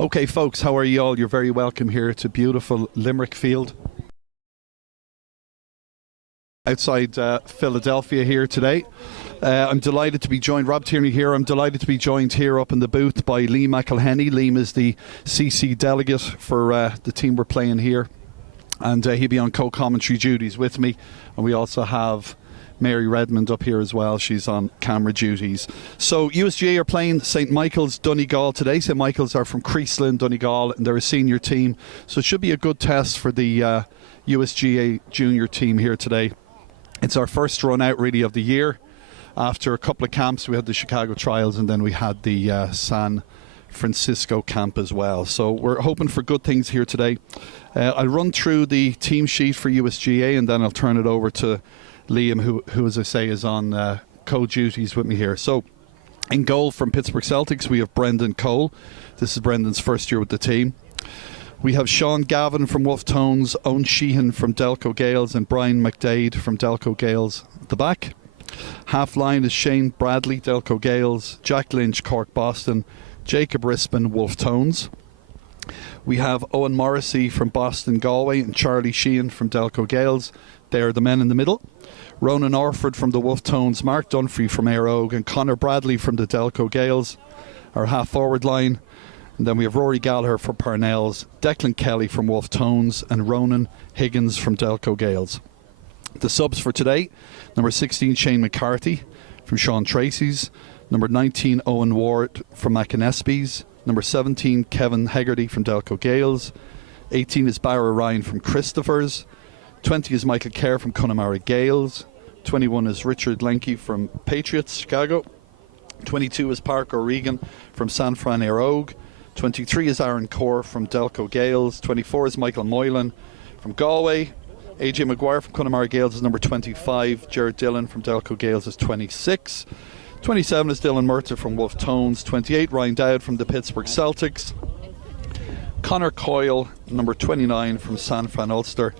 Okay, folks, how are you all? You're very welcome here to beautiful Limerick Field outside Philadelphia here today. I'm delighted to be joined, Rob Tierney here, I'm delighted to be joined here up in the booth by Liam McElhenney. Liam is the CC delegate for the team we're playing here, and he'll be on co-commentary duties with me. And we also have Mary Redmond up here as well. She's on camera duties. So USGA are playing St Michael's Donegal today. St Michael's are from Creaslin, Donegal, and they're a senior team. So it should be a good test for the USGA junior team here today. It's our first run out really of the year. After a couple of camps, we had the Chicago trials and then we had the San Francisco camp as well. So we're hoping for good things here today. I'll run through the team sheet for USGA and then I'll turn it over to Liam, who as I say is on co-duties with me here. So in goal from Pittsburgh Celtics we have Brendan Cole. This is Brendan's first year with the team. We have Sean Gavin from Wolf Tones, Owen Sheehan from Delco Gales and Brian McDade from Delco Gales at the back. Half line is Shane Bradley, Delco Gales, Jack Lynch, Cork Boston, Jacob Rispin, Wolf Tones. We have Owen Morrissey from Boston Galway and Charlie Sheehan from Delco Gales. They are the men in the middle. Ronan Orford from the Wolf Tones, Mark Dunphy from Éire Óg and Conor Bradley from the Delco Gales, our half forward line. And then we have Rory Gallagher from Parnells, Declan Kelly from Wolf Tones and Ronan Higgins from Delco Gales. The subs for today: number 16 Shane McCarthy from Sean Tracy's, number 19 Owen Ward from McInnesby's, number 17 Kevin Hegarty from Delco Gales, 18 is Barra Ryan from Christopher's, 20 is Michael Kerr from Connemara Gales, 21 is Richard Lenke from Patriots Chicago, 22 is Parker Regan from San Fran Éire Óg, 23 is Aaron Corr from Delco Gales, 24 is Michael Moylan from Galway, AJ Maguire from Connemara Gales is number 25, Jared Dillon from Delco Gales is 26, 27 is Dylan Murtagh from Wolf Tones, 28 Ryan Dowd from the Pittsburgh Celtics, Connor Coyle number 29 from San Fran Ulster,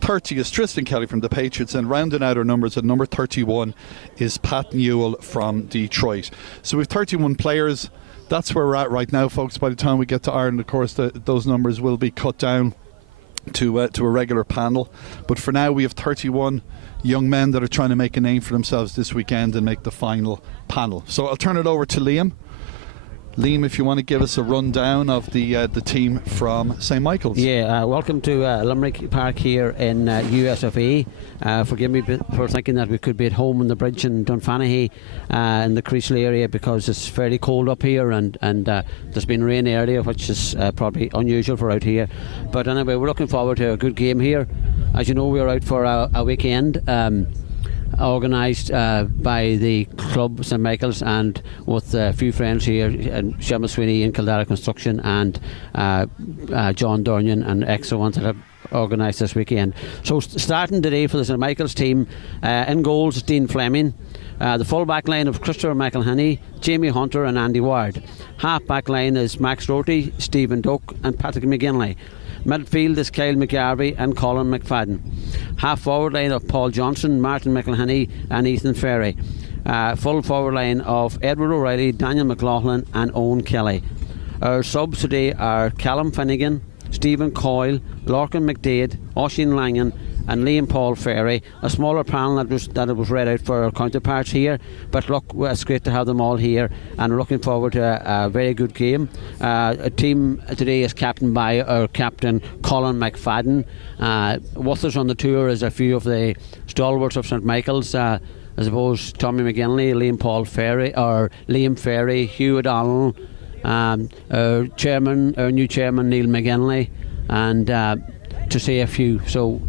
30 is Tristan Kelly from the Patriots, and rounding out our numbers at number 31 is Pat Newell from Detroit. So we have 31 players. That's where we're at right now, folks. By the time we get to Ireland, of course, those numbers will be cut down to a regular panel. But for now, we have 31 young men that are trying to make a name for themselves this weekend and make the final panel. So I'll turn it over to Liam. Liam, if you want to give us a rundown of the team from St Michael's. Yeah, welcome to Limerick Park here in USFA. Forgive me for thinking that we could be at home on the bridge in Dunfanaghy in the Creasley area because it's fairly cold up here and there's been rain earlier, which is probably unusual for out here. But anyway, we're looking forward to a good game here. As you know, we're out for a weekend organised by the club St Michael's and with a few friends here, Shemma Sweeney and Kildare Construction and John Dornian and Exo ones that have organised this weekend. So starting today for the St Michael's team, in goals is Dean Fleming, the full back line of Christopher McElhenney, Jamie Hunter and Andy Ward. Half back line is Max Roti, Stephen Duck and Patrick McGinley. Midfield is Kyle McGarvey and Colin McFadden. Half forward line of Paul Johnson, Martin McElhenney and Ethan Ferry. Full forward line of Edward O'Reilly, Daniel McLaughlin and Owen Kelly. Our subs today are Callum Finnegan, Stephen Coyle, Lorcan McDade, Oisin Langan and Liam Paul Ferry. A smaller panel that was read out for our counterparts here, but look, it's great to have them all here and we're looking forward to a very good game. A team today is captained by our captain Colin McFadden. With us on the tour is a few of the stalwarts of St Michael's, I suppose Tommy McGinley, Liam Ferry, Hugh O'Donnell, our new chairman Neil McGinley, and to say a few. So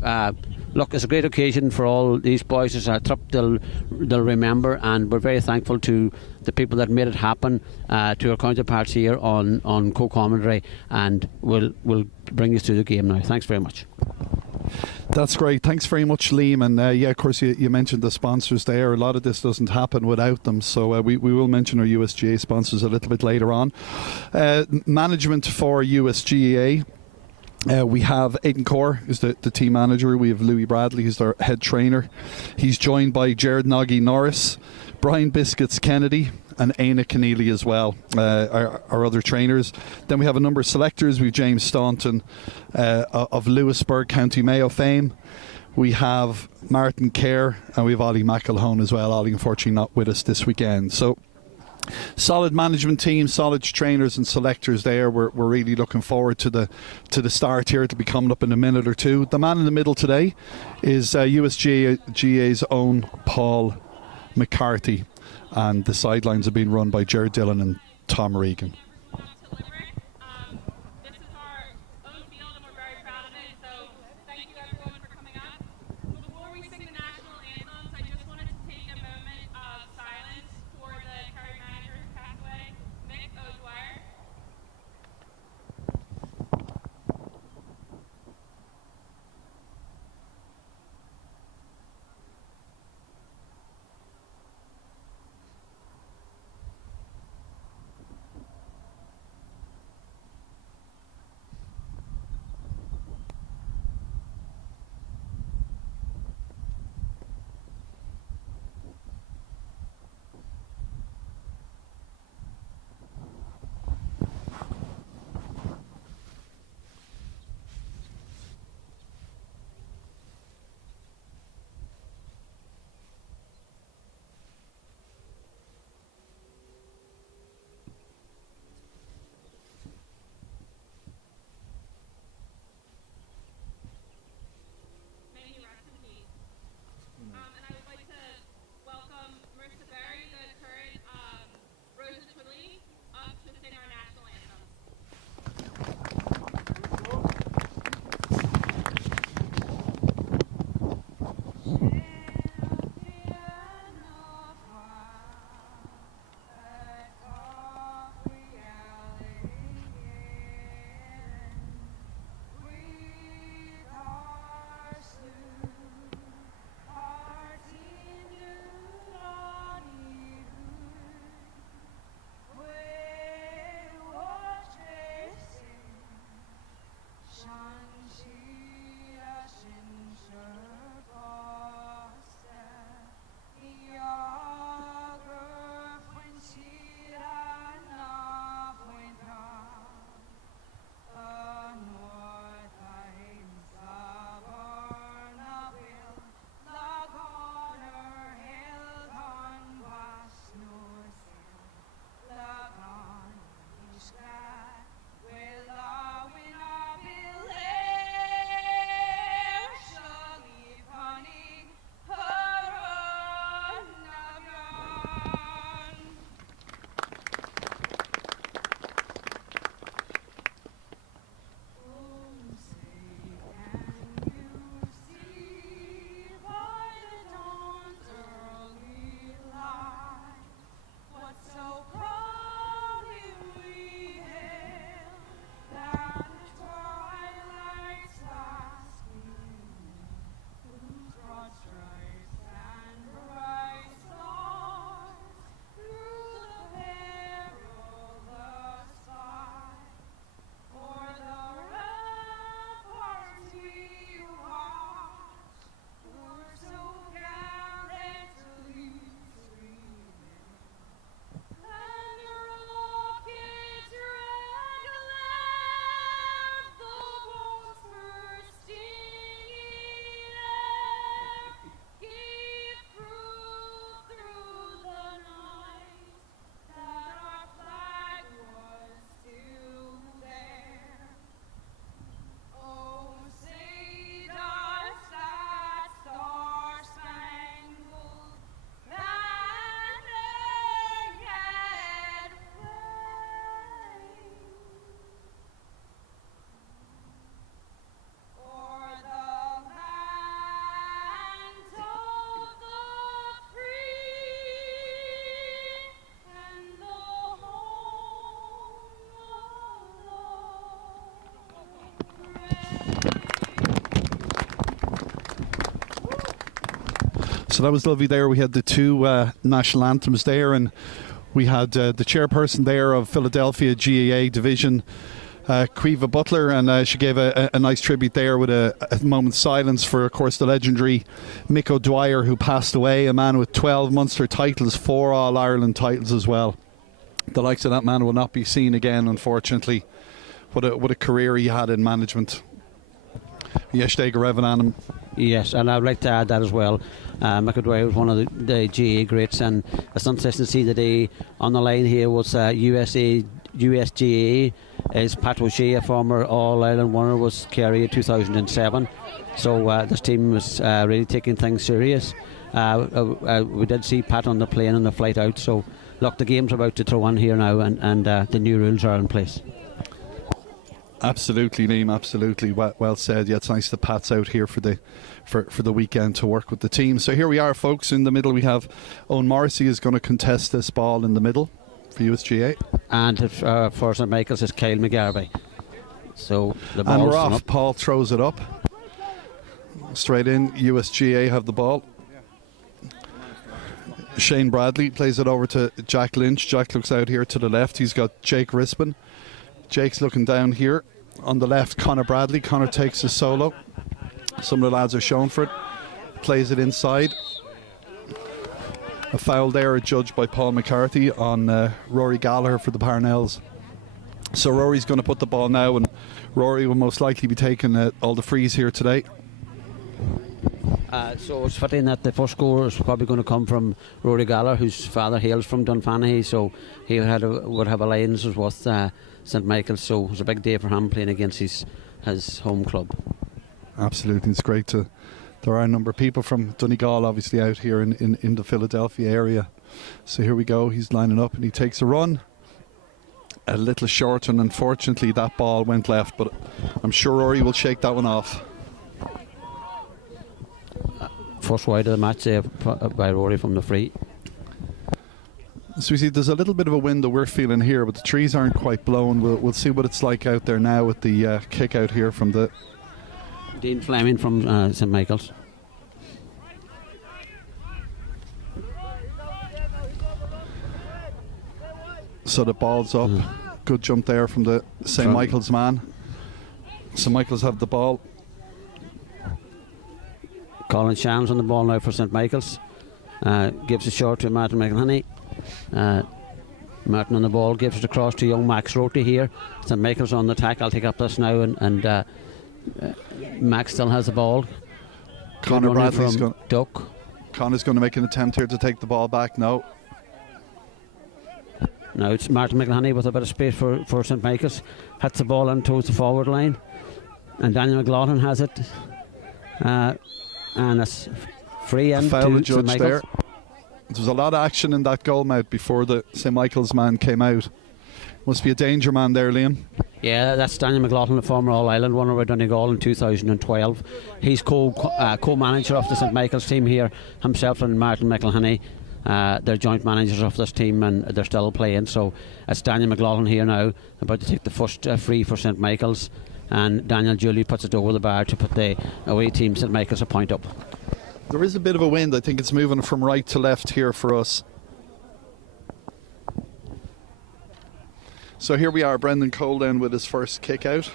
look, it's a great occasion for all these boys. It's a trip they'll remember, and we're very thankful to the people that made it happen, to our counterparts here on co-commentary, and we'll bring you through the game now. Thanks very much. That's great. Thanks very much, Liam. And yeah, of course, you mentioned the sponsors there. A lot of this doesn't happen without them. So we will mention our USGA sponsors a little bit later on. Management for USGA. We have Aidan Corr, who's the team manager. We have Louis Bradley, who's our head trainer. He's joined by Jared Noggy Norris, Brian Biscuits Kennedy, and Aina Keneally as well, our other trainers. Then we have a number of selectors. We have James Staunton of Lewisburg, County Mayo fame. We have Martin Kerr, and we have Ollie McElhone as well. Ollie, unfortunately, not with us this weekend. So, solid management team, solid trainers and selectors there. We're really looking forward to the start here. It'll be coming up in a minute or two. The man in the middle today is USGAA's own Paul McCarthy, and the sidelines have been run by Jared Dillon and Tom Regan. So that was lovely there. We had the two national anthems there, and we had the chairperson there of Philadelphia GAA division, Quiva Butler, and she gave a nice tribute there with a moment's silence for, of course, the legendary Mick O'Dwyer, who passed away, a man with 12 Munster titles, 4 All-Ireland titles as well. The likes of that man will not be seen again, unfortunately. What a career he had in management. Yeshtega Revananum. Yes, and I'd like to add that as well. Mick O'Dwyer was one of the GAA greats, and it's interesting to see that he, on the line here, was USGAA. Is Pat O'Shea, a former All-Ireland winner, was Kerry in 2007. So this team was really taking things serious. We did see Pat on the plane on the flight out. So look, the game's about to throw on here now, and the new rules are in place. Absolutely, Liam. Absolutely, well said. Yeah, it's nice that Pat's out here for the weekend to work with the team. So here we are, folks. In the middle, we have Owen Morrissey is going to contest this ball in the middle for USGA, and for St Michael's is Kyle McGarvey. So the ball's and we're off. up. Paul throws it up straight in. USGA have the ball. Shane Bradley plays it over to Jack Lynch. Jack looks out here to the left. He's got Jake Rispin. Jake's looking down here on the left. Connor Bradley. Connor takes his solo. Some of the lads are shown for it. Plays it inside. A foul there adjudged by Paul McCarthy on Rory Gallagher for the Parnells. So Rory's going to put the ball now, and Rory will most likely be taking all the frees here today. So it's fitting that the first score is probably going to come from Rory Gallagher, whose father hails from Dunfanaghy, so he would have alliances with St Michael's, so it was a big day for him playing against his home club. Absolutely, it's great to... There are a number of people from Donegal obviously out here in the Philadelphia area. So here we go, he's lining up and he takes a run. A little short, and unfortunately that ball went left, but I'm sure Rory will shake that one off. First wide of the match there by Rory from the free. So we see there's a little bit of a wind that we're feeling here, but the trees aren't quite blown. We'll see what it's like out there now with the kick out here from the... Dean Fleming from St Michael's. So the ball's up. Good jump there from the St Michael's man. St Michael's have the ball. Colin Shams on the ball now for St Michael's. Gives it short to Martin McElhenney. Martin on the ball, gives it across to young Max Roti here. St Michael's on the attack. I'll take up this now, and Max still has the ball. Conor Bradley's going. Duck. Connor's going to make an attempt here to take the ball back. No. Now it's Martin McElhenney with a bit of space for St Michael's. Hits the ball in towards the forward line, and Daniel McLaughlin has it. And it's free in to St Michael's. There. There was a lot of action in that goal mouth before the St Michael's man came out. Must be a danger man there, Liam. Yeah, that's Daniel McLaughlin, the former All-Ireland winner with Donegal in 2012. He's co-manager of the St Michael's team here, himself and Martin McElhenney. They're joint managers of this team, and they're still playing. So it's Daniel McLaughlin here now, about to take the first free for St Michael's, and Daniel Julie puts it over the bar to put the away team St Michael's a point up. There is a bit of a wind. I think it's moving from right to left here for us. So here we are, Brendan Cole then with his first kick out.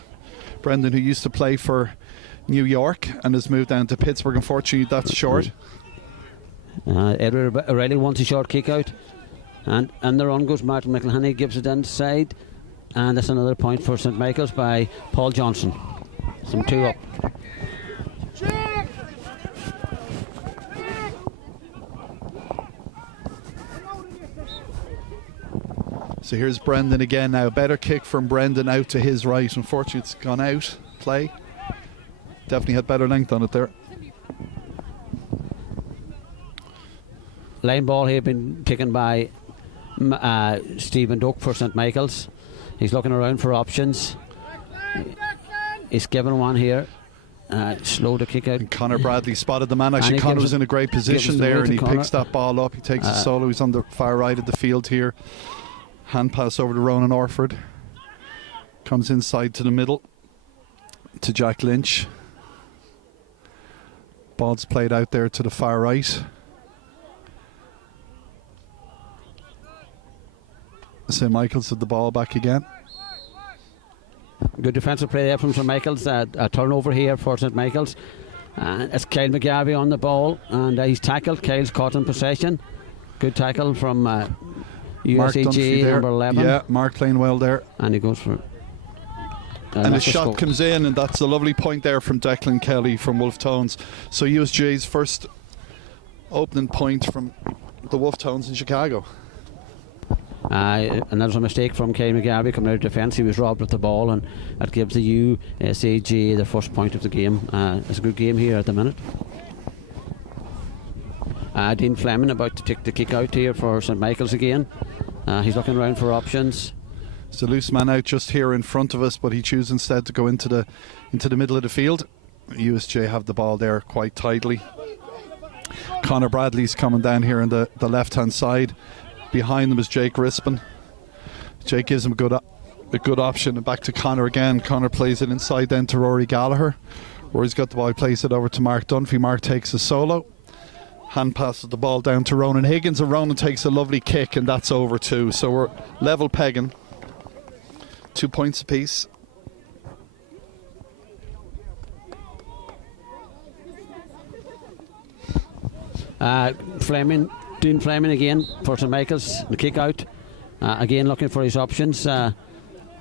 Brendan, who used to play for New York and has moved down to Pittsburgh. Unfortunately, that's short. Edward O'Reilly wants a short kick out, and the run goes. Martin McElhenney gives it inside, and that's another point for St Michael's by Paul Johnson. Some 2 up. So here's Brendan again now. Better kick from Brendan out to his right. Unfortunately, it's gone out. Play. Definitely had better length on it there. Line ball here been taken by Stephen Duck for St Michael's. He's looking around for options. He's given one here. Slow to kick out. And Conor Bradley spotted the man. Actually, Conor was in a great position there, and he picks that ball up. He takes a solo. He's on the far right of the field here. Hand pass over to Ronan Orford. Comes inside to the middle to Jack Lynch. Ball's played out there to the far right. St Michael's had the ball back again. Good defensive play there from St Michael's. A turnover here for St Michael's. It's Kyle McGarvey on the ball, and he's tackled. Kyle's caught in possession. Good tackle from USGAA number 11. Yeah, Mark playing well there. And he goes for... and the shot comes in, and that's a lovely point there from Declan Kelly from Wolf Tones. So USGA's first opening point from the Wolf Tones in Chicago. And that was a mistake from Kyle McGarvey coming out of defence. He was robbed of the ball, and that gives the USGAA the first point of the game. It's a good game here at the minute. Dean Fleming about to take the kick out here for St Michael's again. He's looking around for options. There's a loose man out just here in front of us, but he chooses instead to go into the middle of the field. USGAA have the ball there quite tightly. Conor Bradley's coming down here on the left hand side. Behind them is Jake Rispin. Jake gives him a good option, and back to Conor again. Conor plays it inside then to Rory Gallagher. Rory's got the ball, he plays it over to Mark Dunphy. Mark takes a solo. Hand passes the ball down to Ronan Higgins, and Ronan takes a lovely kick, and that's over too. So we're level pegging. 2 points apiece. Dean Fleming again for St Michael's, the kick out. Again looking for his options.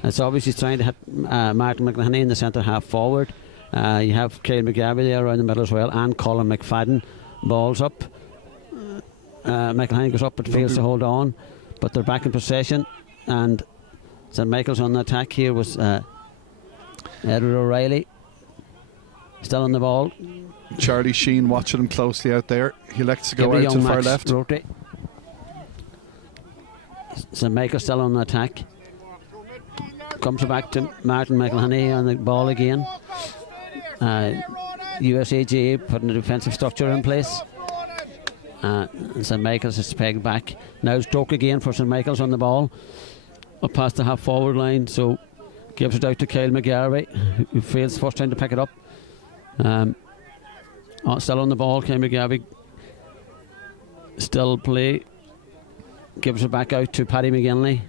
It's obvious he's trying to hit Martin McElhinney in the centre half forward. You have Kyle McGarvey there around the middle as well, and Colin McFadden. Balls up. McElhinney goes up but fails to hold on, but they're back in possession, and St Michael's on the attack here was Edward O'Reilly still on the ball. Charlie Sheen watching him closely out there. He elects to go out to the far left. Rotate. St Michael's still on the attack. Comes back to Martin McElhinney on the ball again. USGAA putting a defensive structure in place. St Michael's is pegged back. Now Stoke again for St Michael's on the ball. Up past the half forward line, so gives it out to Kyle McGarvey, who fails first time to pick it up. Still on the ball, Kyle McGarvey. Still play. Gives it back out to Paddy McGinley.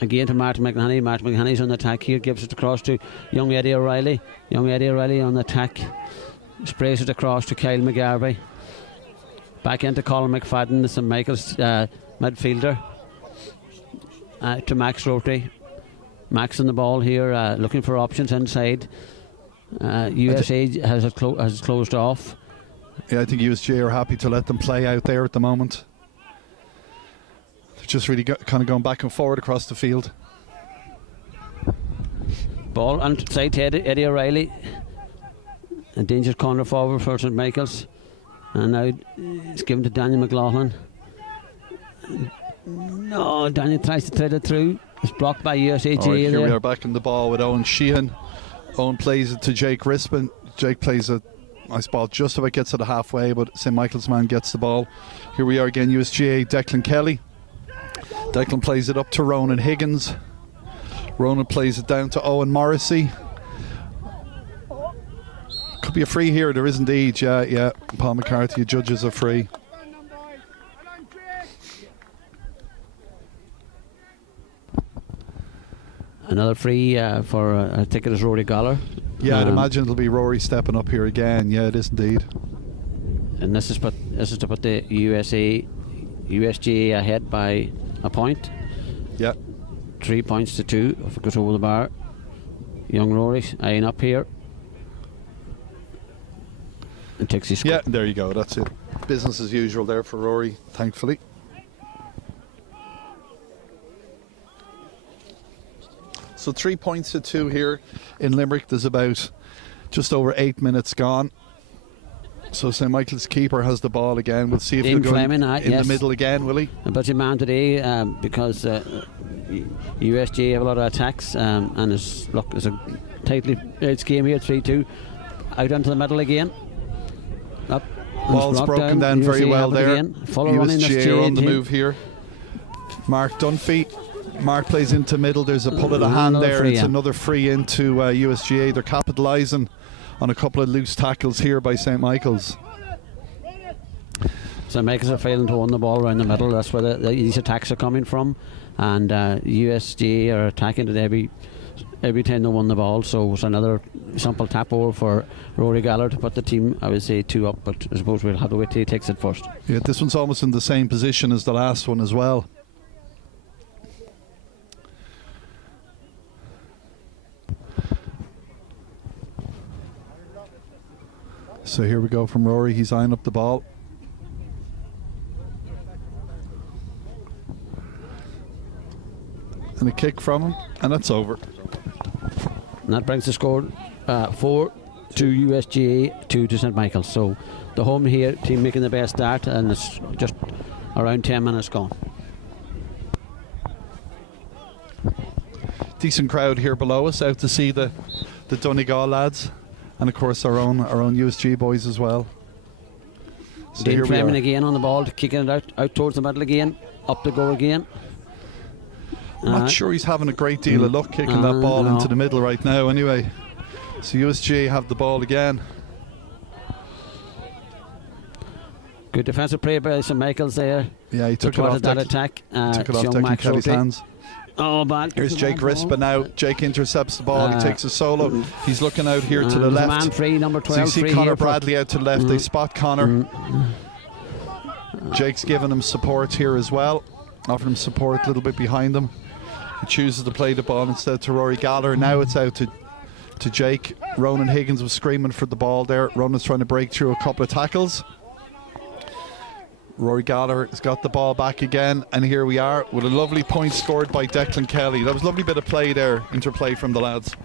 Again to Martin McElhinney. Martin McElhinney's on the attack here. Gives it across to young Eddie O'Reilly. Young Eddie O'Reilly on the attack. Sprays it across to Kyle McGarvey. Back into Colin McFadden, the St Michael's midfielder. To Max Rotary. Max on the ball here, looking for options inside. USA has closed off. Yeah, I think USGAA are happy to let them play out there at the moment. They're just really kind of going back and forward across the field. Ball inside to Eddie O'Reilly. A dangerous corner forward for St Michael's. And now it's given to Daniel McLaughlin. No, Daniel tries to thread it through. It's blocked by USGAA. Right, here we are back in the ball with Owen Sheehan. Owen plays it to Jake Rispin. Jake plays it, I suppose, just about gets it halfway, but St Michael's man gets the ball. Here we are again, USGAA, Declan Kelly. Declan plays it up to Ronan Higgins. Ronan plays it down to Owen Morrissey. Could be a free here, there is indeed, yeah. Paul McCarthy judges a free. Another free for, I think it is Rory Goller. Yeah, I'd imagine it'll be Rory stepping up here again. Yeah, it is indeed. And this is to put the USGAA ahead by a point. Yeah. 3 points to 2 if it goes over the bar. Young Rory eyeing up here. And takes his score. Yeah, there you go. That's it. Business as usual there for Rory, thankfully. So 3 points to 2 here in Limerick. There's about just over 8 minutes gone. So St Michael's keeper has the ball again. We'll see if he'll go in the middle again, will he? A busy man today because USGAA have a lot of attacks and it's a tightly edged game here, 3-2. Out onto the middle again. Up. Ball's broken down very well there. USGAA on the team. move here. Mark Dunphy. Mark plays into middle. There's a pull of the hand there. It's another free into USGAA. They're capitalising on a couple of loose tackles here by St Michael's. St Michael's are failing to win the ball around the middle. That's where these attacks are coming from, and USGAA are attacking it every time they won the ball. So it's another simple tap over for Rory Gallagher to put the team, I would say, 2 up, but I suppose we'll have to wait till he takes it first. Yeah, this one's almost in the same position as the last one as well. So here we go from Rory. He's eyeing up the ball. And a kick from him, and that's over. And that brings the score 4 to USGAA, 2 to St Michael's. So the home here team making the best start, and it's just around 10 minutes gone. Decent crowd here below us, out to see the Donegal lads, and of course our own USG boys as well. So Dean Fleming again on the ball, kicking it out towards the middle again, up to go again. I'm not sure he's having a great deal of luck kicking that ball into the middle right now anyway. So USGAA have the ball again. Good defensive play by St Michael's there. Yeah, he took it off that attack. Took it off Declan Kelly's hands. Oh, bad. Here's Jake Rispa now. Jake intercepts the ball. He takes a solo. He's looking out here to the left. Man free, number 12. So you see Conor Bradley out to the left. They spot Conor. Jake's giving him support here as well. Offering him support a little bit behind him. He chooses to play the ball instead to Rory Gallagher. Now it's out to Jake. Ronan Higgins was screaming for the ball there. Ronan's trying to break through a couple of tackles. Rory Gallagher has got the ball back again, and here we are with a lovely point scored by Declan Kelly. That was a lovely bit of play there, interplay from the lads.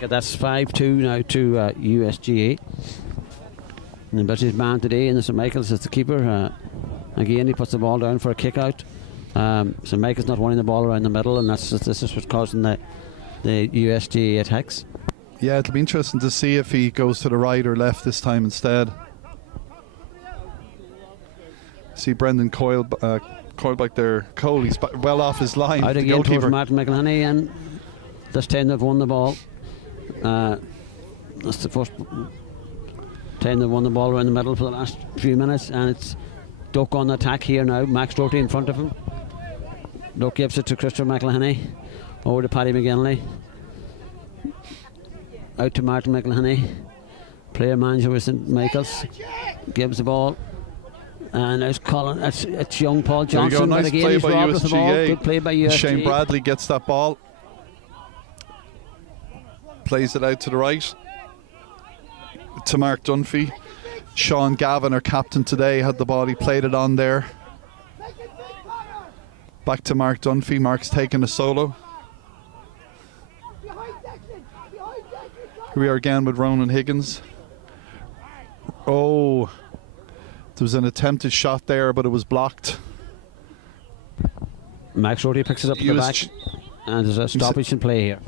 That's 5-2 now to USGAA. And the best man today in the St Michael's is the keeper. Again, he puts the ball down for a kick out. St Michael's not winning the ball around the middle, and this is what's causing the USGAA attacks. Yeah, it'll be interesting to see if he goes to the right or left this time instead. See Brendan Coyle back there. Cole, he's well off his line. Out again towards Martin McElhenney, and this time they've won the ball. That's the first time they've won the ball around the middle for the last few minutes, and it's Duck on the attack here now. Max Doherty in front of him. Duck gives it to Christopher McElhenney. Over to Paddy McGinley. Out to Martin McElhenney. Player manager with St Michael's. Gives the ball. And there's Colin. It's young Paul Johnson. Nice but again, play he's by robbed of the ball. USGAA. Good play by USGAA. Shane Bradley gets that ball. Plays it out to the right. To Mark Dunphy. Sean Gavin, our captain today, had the ball. He played it on there. Back to Mark Dunphy. Mark's taking a solo. Here we are again with Ronan Higgins. Oh, there was an attempted shot there, but it was blocked. Max Doherty picks it up in the back, and there's a stoppage in play here.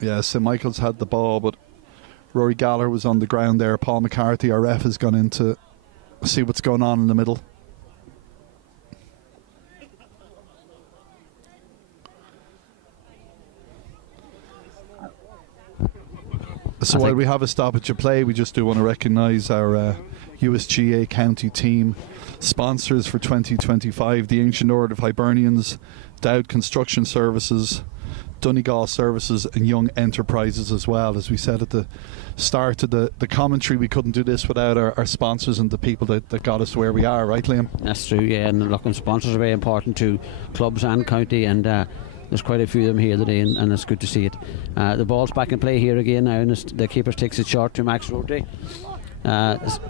Yeah, St Michael's had the ball, but Rory Gallagher was on the ground there. Paul McCarthy, our ref, has gone in to see what's going on in the middle. So while we have a stoppage of play, we just do want to recognise our USGAA county team sponsors for 2025, the Ancient Order of Hibernians, Dowd Construction Services, Donegal Services and Young Enterprises as well. As we said at the start of the commentary, we couldn't do this without our sponsors and the people that got us where we are, right, Liam? That's true, yeah, and look, sponsors are very important to clubs and county, and there's quite a few of them here today, and it's good to see it. The ball's back in play here again now, and the keeper takes it short to Max Doherty. It's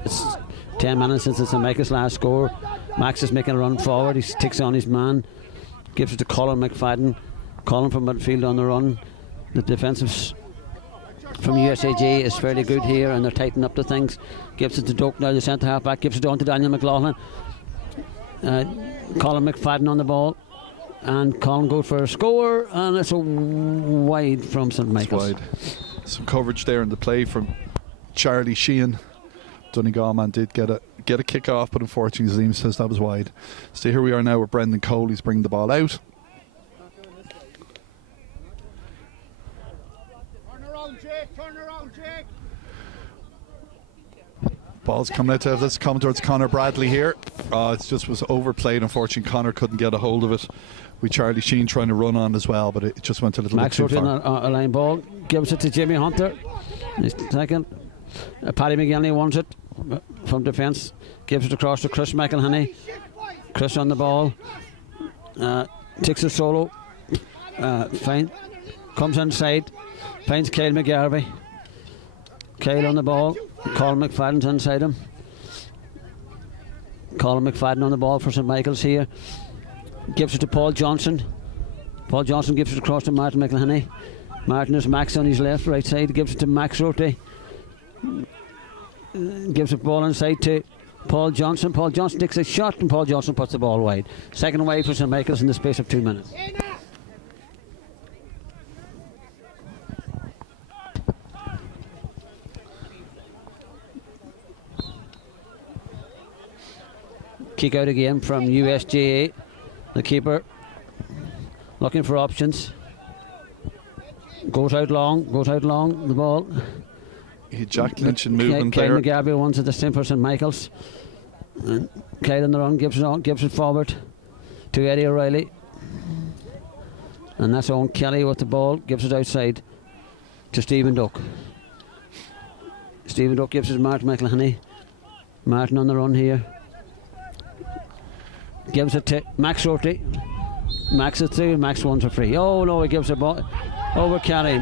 10 minutes since it's St Michael's last score. Max is making a run forward. He takes on his man, gives it to Colin McFadden. Colin from midfield on the run. The defensive from USAG is fairly good here, and they're tightening up the things. Gives it to Doak now, the centre half back. Gives it on to Daniel McLaughlin. Colin McFadden on the ball, and Colin goes for a score, and it's a wide from St Michael's. Wide. Some coverage there in the play from Charlie Sheehan. Donegal man did get a kick off, but unfortunately Liam says that was wide. So here we are now with Brendan Cole. He's bringing the ball out. Ball's coming out of this, coming towards Conor Bradley here. It just was overplayed. Unfortunately, Conor couldn't get a hold of it. With Charlie Sheen trying to run on as well, but it just went a little bit too far. Max a line ball, gives it to Jimmy Hunter. Second, Paddy McGinley wants it from defence, gives it across to Chris McElhenney. Chris on the ball, takes a solo, fine, comes inside, finds Kyle McGarvey. Kyle on the ball, Colin McFadden's inside him. Colin McFadden on the ball for St Michael's here. Gives it to Paul Johnson. Paul Johnson gives it across to Martin McElhenney. Martin is Max on his left, right side. Gives it to Max Roti. Gives the ball inside to Paul Johnson. Paul Johnson takes a shot and Paul Johnson puts the ball wide. Second away for St Michael's in the space of 2 minutes. Kick out again from USGAA. The keeper looking for options. Goes out long, the ball. Jack Lynch and movement Kyle there. McGarvey wants it the same for St Michael's. And Kyle on the run gives it forward to Eddie O'Reilly. And that's Owen Kelly with the ball, gives it outside to Stephen Duck. Stephen Duck gives it to Martin McElhenney. Martin on the run here. Gives it to Max Roti. Max is through, Max wants a free. Oh no, he gives a ball. Over carrying.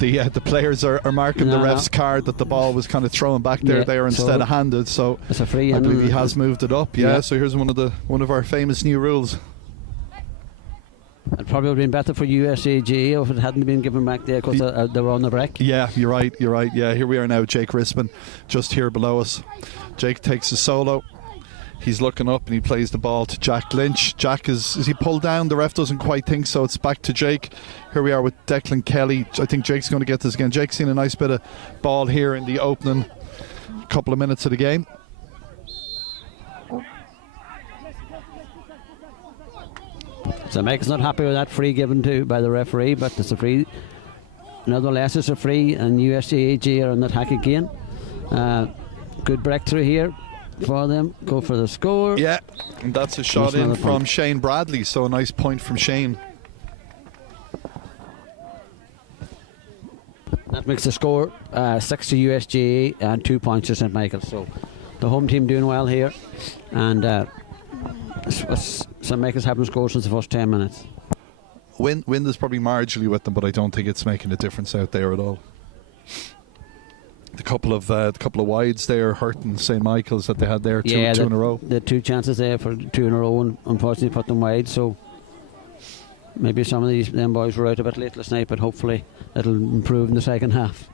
The players are marking the ref's card that the ball was kind of thrown back there instead of handed. So it's a free. I believe he has moved it up. Yeah. So here's one of our famous new rules. It probably would have been better for USGAA if it hadn't been given back there because they were on the break. Yeah, you're right. Yeah, here we are now, Jake Rispin, just here below us. Jake takes a solo. He's looking up and he plays the ball to Jack Lynch. Jack is he pulled down? The ref doesn't quite think so. It's back to Jake. Here we are with Declan Kelly. I think Jake's going to get this again. Jake's seen a nice bit of ball here in the opening couple of minutes of the game. So Mike's not happy with that free given to by the referee, but it's a free. Nevertheless, it's a free, and USGAA are on the attack again. Good breakthrough here for them. Go for the score. Yeah, and that's a shot in from Shane Bradley. So a nice point from Shane. That makes the score 6 to USGAA and 2 points to St Michael's. So the home team doing well here, and St Michael's haven't scored since the first 10 minutes. Wind is probably marginally with them, but I don't think it's making a difference out there at all. The couple of wides there hurting St Michael's that they had there, two in a row. The 2 chances there for 2 in a row, and unfortunately put them wide. So maybe some of them boys were out a bit late last night, but hopefully it'll improve in the second half.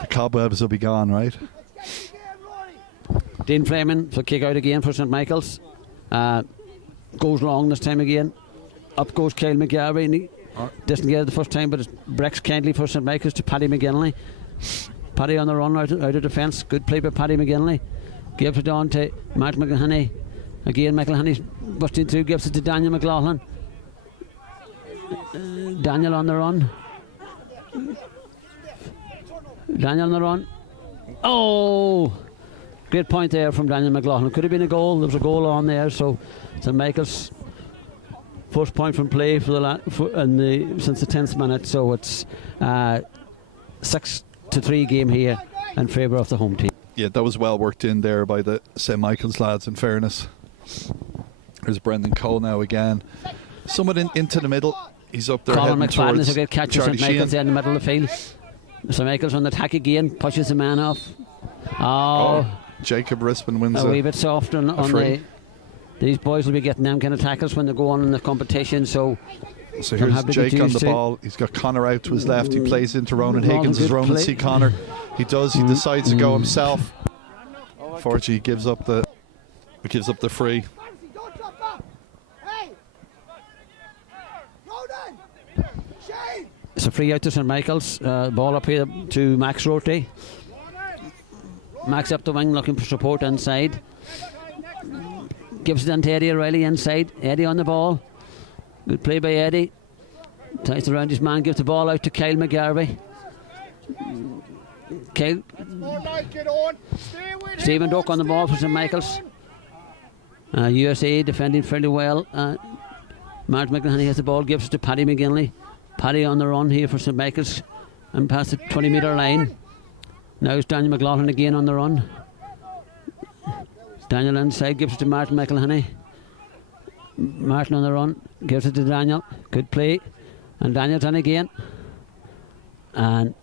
The cobwebs will be gone, right? Dean Fleming for kick out again for St Michael's. Goes long this time again. Up goes Kyle McGarvey, and he doesn't get it the first time, but it breaks kindly for St Michael's to Paddy McGinley. Paddy on the run out of defence. Good play by Paddy McGinley. Gives it on to Martin McElhenney. Again, McElhenney's busting through. Gives it to Daniel McLaughlin. Daniel on the run. Oh! Great point there from Daniel McLaughlin. Could have been a goal. There was a goal on there. So St Michael's first point from play since the 10th minute. So it's 6-3 game here in favour of the home team. Yeah, that was well worked in there by the St Michael's lads, in fairness. There's Brendan Cole now again. Somewhat into the middle. He's up there. Colin McFadden is a good catch for Charlie St Michael's Sheehan. in the middle of the field. St Michael's on the attack again. Pushes the man off. Jacob Rispin wins a wee bit soft on these boys will be getting them kind of tackles when they go on in the competition. So here's Jake on the ball. He's got Connor out to his left. He plays into Ronan Higgins as Ronan see Connor. He decides to go himself. Fortunately, he gives up the free. It's a free out to St Michael's. Ball up here to Max Roti. Max up the wing looking for support inside. Gives it on to Eddie O'Reilly inside. Eddie on the ball. Good play by Eddie. Ties around his man, gives the ball out to Kyle McGarvey. Stephen Doak on the ball for St Michael's. USA defending fairly well. Martin McElhenny has the ball, gives it to Paddy McGinley. Paddy on the run here for St Michael's and past the 20-metre line. Now it's Daniel McLaughlin again on the run. Daniel inside, gives it to Martin McElhenny. Martin on the run, gives it to Daniel. Good play. And Daniel's on again. And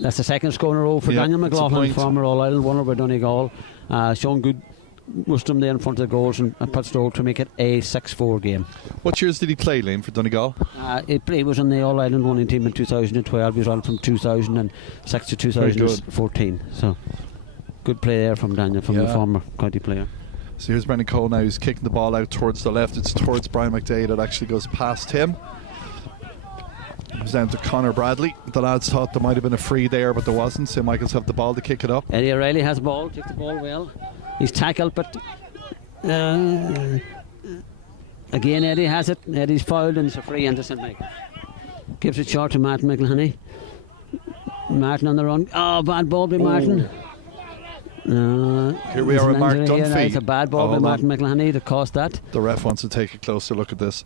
that's the second score in a row for Daniel McLaughlin, former All-Ireland winner by Donegal. Showing good wisdom there in front of the goals and puts the goal to make it a 6-4 game. What years did he play, Liam, for Donegal? He was on the All-Ireland winning team in 2012. He was on from 2006 to 2014. So good play there from Daniel, from the former county player. So here's Brendan Cole now. He's kicking the ball out towards the left. It's towards Brian McDade. It actually goes past him. Comes down to Conor Bradley. The lads thought there might have been a free there, but there wasn't. St Michael's have the ball to kick it up. Eddie O'Reilly has the ball, takes the ball well. He's tackled, but again Eddie has it. Eddie's fouled and it's a free into St Michael. Gives it short to Martin McElhenny. Martin on the run. Oh, bad ball by Martin. Here we are with Mark Dunphy. It's a bad ball by Martin McElhenny that caused that. The ref wants to take a closer look at this.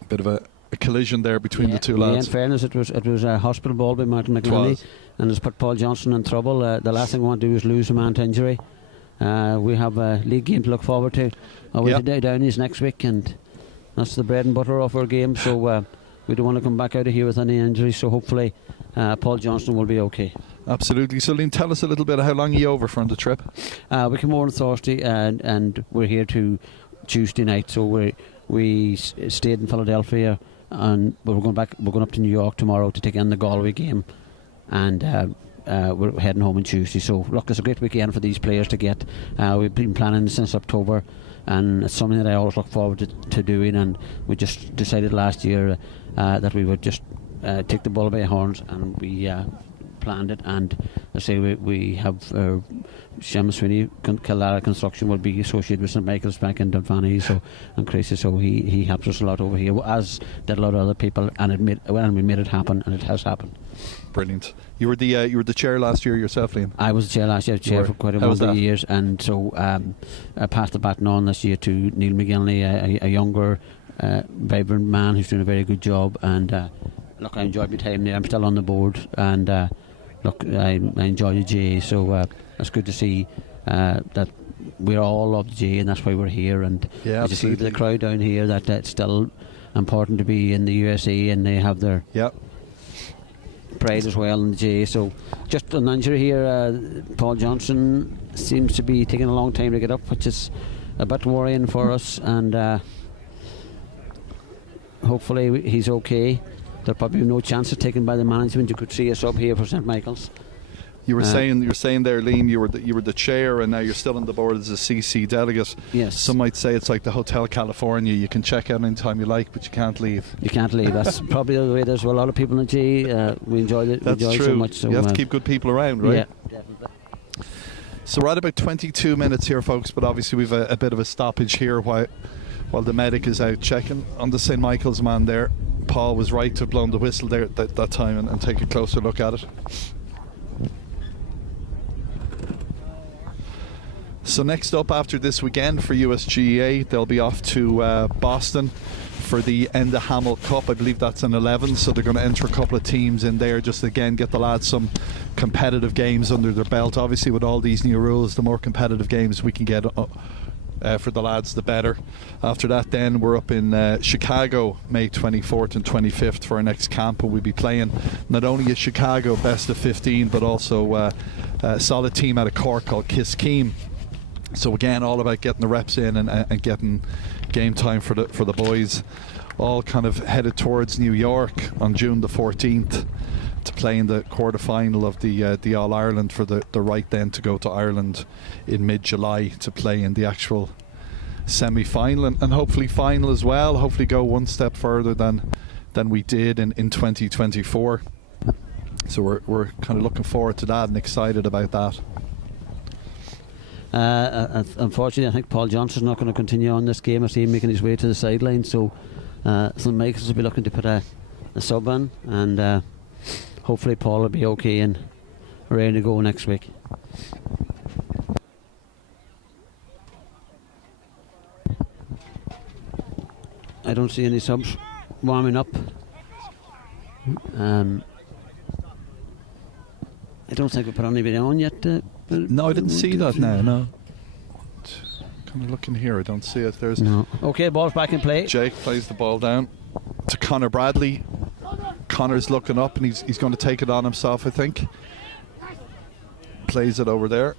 A bit of a collision there between the two lads. In fairness, it was a hospital ball by Martin McElhenny, and it's put Paul Johnson in trouble. The last thing we want to do is lose a man to injury. We have a league game to look forward to away to Downies next week, and that's the bread and butter of our game. So we don't want to come back out of here with any injuries. So hopefully Paul Johnson will be okay. Absolutely. So Liam, tell us a little bit of how long are you over from the trip? We came over on Thursday and we're here to Tuesday night. So we stayed in Philadelphia. And we're going up to New York tomorrow to take in the Galway game, and we're heading home on Tuesday. So look, it's a great weekend for these players to get. We've been planning since October, and it's something that I always look forward to doing. And we just decided last year that we would just take the bull by the horns, and we planned it. And I say we have Seamus Sweeney, Killara Construction will be associated with St Michael's back in Dunfanny, and Crazy, so he helps us a lot over here, as did a lot of other people, and we made it happen, and it has happened. Brilliant. You were the chair last year yourself, Liam? I was the chair last year, for quite a number of years, and so I passed the baton on this year to Neil McGinley, a younger, vibrant man who's doing a very good job. And look, I enjoyed my time there. I'm still on the board, and look, I enjoy the GAA, so it's good to see that we all love the GAA, and that's why we're here. And to see the crowd down here, that it's still important to be in the USA, and they have their pride as well in the GAA. So just an injury here, Paul Johnson seems to be taking a long time to get up, which is a bit worrying for us, and hopefully he's okay. There'll probably be no chance of taken by the management. You could see us up here for St Michael's. You were saying there, Liam, you were the chair, and now you're still on the board as a CC delegate. Yes. Some might say it's like the Hotel California. You can check out anytime you like, but you can't leave. You can't leave. That's probably the way there's a lot of people in the GAA. We enjoy it. That's true. So much. So you have to keep good people around, right? Yeah, definitely. So we're at about 22 minutes here, folks, but obviously we've a bit of a stoppage here while the medic is out checking on the St Michael's man there. Paul was right to have blown the whistle there at that time and take a closer look at it. So next up after this weekend for USGAA, they'll be off to Boston for the Enda Hamel Cup. I believe that's an 11, so they're going to enter a couple of teams in there, just again get the lads some competitive games under their belt. Obviously with all these new rules, the more competitive games we can get for the lads, the better. After that then we're up in Chicago May 24th and 25th for our next camp, and we'll be playing not only a Chicago best of 15 but also a solid team out of Cork called Kiskeen. So again, all about getting the reps in and getting game time for the boys. All kind of headed towards New York on June the 14th to play in the quarter-final of the All-Ireland for the right then to go to Ireland in mid-July to play in the actual semi-final and hopefully final as well. Hopefully go one step further than we did in 2024. So we're kind of looking forward to that and excited about that. Unfortunately, I think Paul Johnson's not going to continue on this game. I see him making his way to the sideline, so St Michael's will be looking to put a sub in, and hopefully Paul will be okay and ready to go next week. I don't see any subs warming up. I don't think we put anybody on yet. No, I didn't see that now, no. Kind of looking here, I don't see it. There's no. Okay, ball's back in play. Jake plays the ball down to Conor Bradley. Conor's looking up and he's going to take it on himself, I think. Plays it over there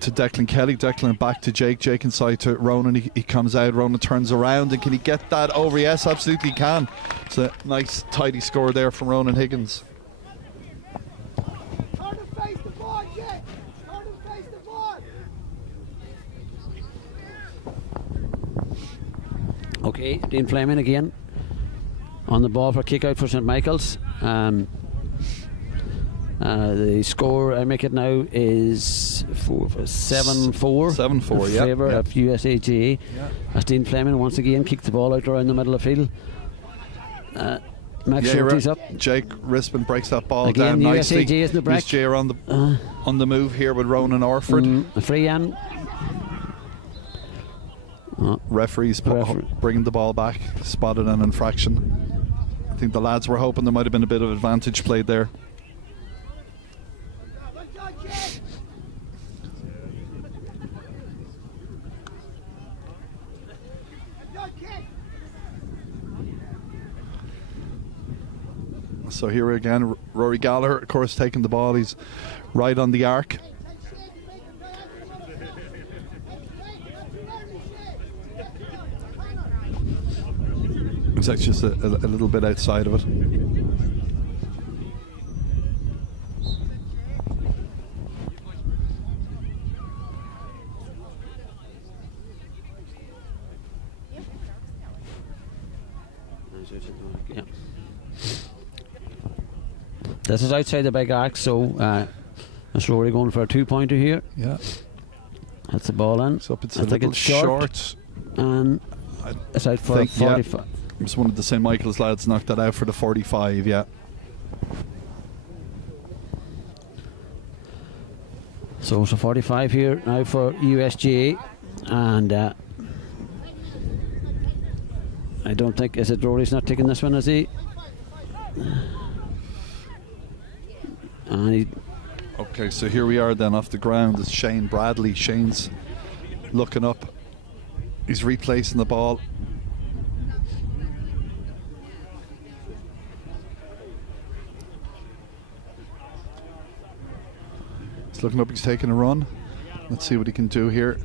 to Declan Kelly. Declan back to Jake. Jake inside to Ronan. He comes out. Ronan turns around, and can he get that over? Yes, absolutely can. It's a nice tidy score there from Ronan Higgins. Okay, Dean Fleming again on the ball for kick out for St Michael's. The score, I make it now, is 7-4. 7-4, in favour of USGAA. As Dean Fleming once again kicked the ball out around the middle of the field. Max Shorty's up. Jake Rispin breaks that ball again, down nicely. USGAA is in the break. USGAA on the move here with Ronan Orford. A free in. Referees bringing the ball back, spotted an infraction. I think the lads were hoping there might have been a bit of advantage played there. So here again, Rory Gallagher, of course, taking the ball. He's right on the arc. It's actually just a little bit outside of it. Yeah. This is outside the big arc, so it's Rory going for a 2-pointer here. Yeah. That's the ball in. So it's a little short. And it's out for 45. Yeah. Just one of the St Michael's lads knocked that out for the 45, yeah. So it's a 45 here now for USGAA, and I don't think, is it Rory's not taking this one, is he? And okay, so here we are then off the ground. It's Shane Bradley. Shane's looking up. He's replacing the ball. He's looking up, he's taking a run. Let's see what he can do here.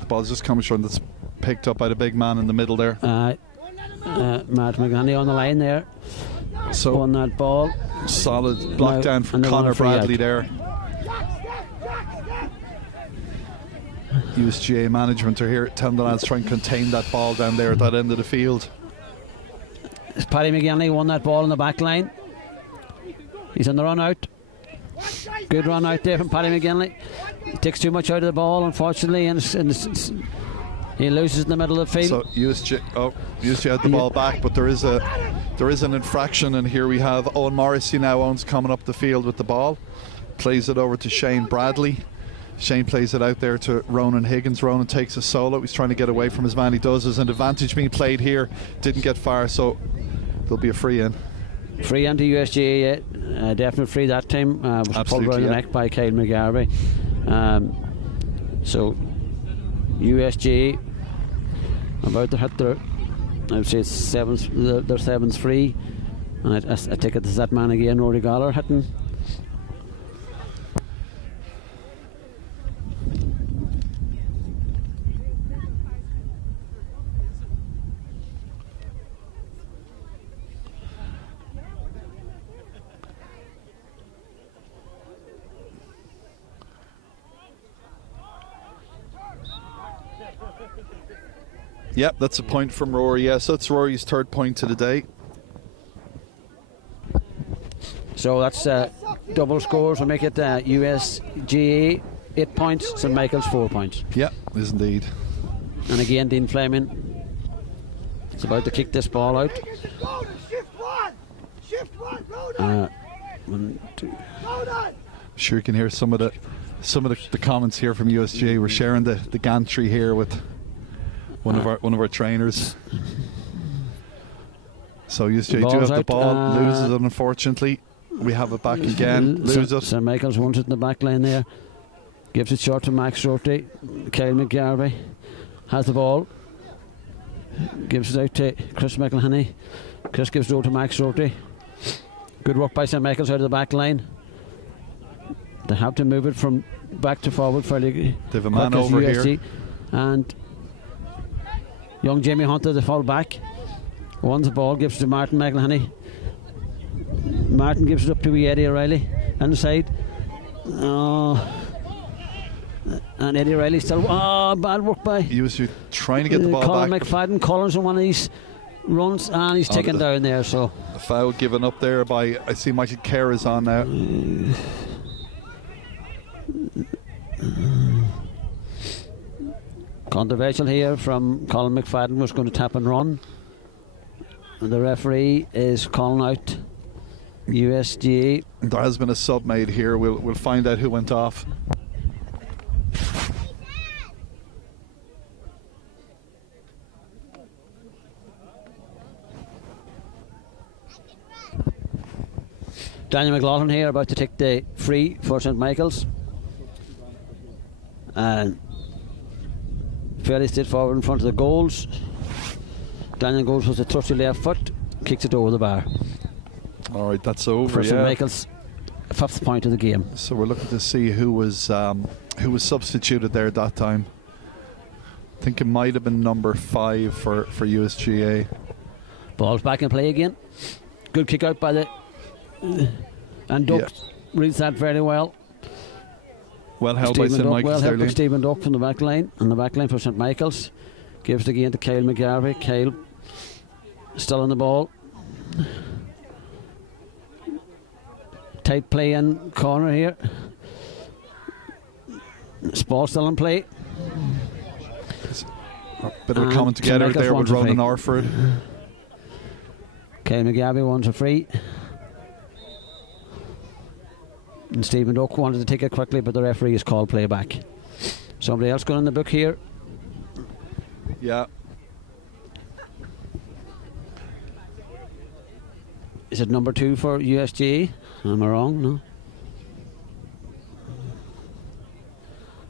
The ball's just coming short, and that's picked up by the big man in the middle there. Matt McGanny on the line there. So on that ball. Solid block down from Conor Bradley there. USGAA management are here telling the lads try and contain that ball down there at that end of the field. Paddy McGanley won that ball in the back line. He's on the run out. Good run out there from Paddy McGinley. He takes too much out of the ball, unfortunately, and he loses in the middle of the field. So USGAA had the ball back, but there is an infraction, and here we have Owen Morrissey now. Owen's coming up the field with the ball, plays it over to Shane Bradley. Shane plays it out there to Ronan Higgins. Ronan takes a solo. He's trying to get away from his man. He does. There's an advantage being played here. Didn't get far, so there'll be a free in. Free into USGAA, definite free that time. Was pulled around the neck by Kyle McGarvey. So USGAA about to hit their, I would say it's their seventh free, and I take it as that man again, Rory Gallagher, hitting. Yep, that's a point from Rory. Yes, that's Rory's third point of the day. So that's double scores. We'll make it USGAA 8 points, St Michael's 4 points. Yep, is indeed. And again, Dean Fleming is about to kick this ball out. 1, 2. Sure, you can hear some of the comments here from USGA. We're sharing the gantry here with one of our trainers. So USGA do have the ball, loses it unfortunately. We have it back again, lose it. St Michael's wants it in the back line there. Gives it short to Max Rorty. Kyle McGarvey has the ball. Gives it out to Chris McElhenney. Chris gives it over to Max Rorty. Good work by St Michael's out of the back line. They have to move it from back to forward fairly. They have a man over USG. here. And young Jamie Hunter, the full back, wants the ball, gives it to Martin McElhenney. Martin gives it up to Eddie O'Reilly inside. And Eddie O'Reilly still. Bad work by. He was trying to get the ball Colin back. McFadden. Collins on one of these runs, and he's taken down there. So a foul given up there by. I see Michael Kerr is on now. Controversial here from Colin McFadden, was going to tap and run. And the referee is calling out USGA. There has been a sub made here. We'll find out who went off. Daniel McLaughlin here about to take the free for St Michael's. And fairly straightforward in front of the goals. Daniel goes with a trusty left foot, kicks it over the bar. All right, that's over. For St Michael's, 5th point of the game. So we're looking to see who was substituted there at that time. I think it might have been number 5 for USGA. Ball's back in play again. Good kick out by the and Duck reads that very well. Well held by St Michael's. Well held by Stephen Duck from the back line. On the back line for St Michael's. Gives it again to Kyle McGarvey. Kyle still on the ball. Tight play in corner here. Ball still in play. A bit of a coming together there with Ronan Orford. Kyle McGarvey wants a free. And Stephen Duck wanted to take it quickly, but the referee has called play back. Somebody else going in the book here. Yeah. Is it number 2 for USGA? Am I wrong? No.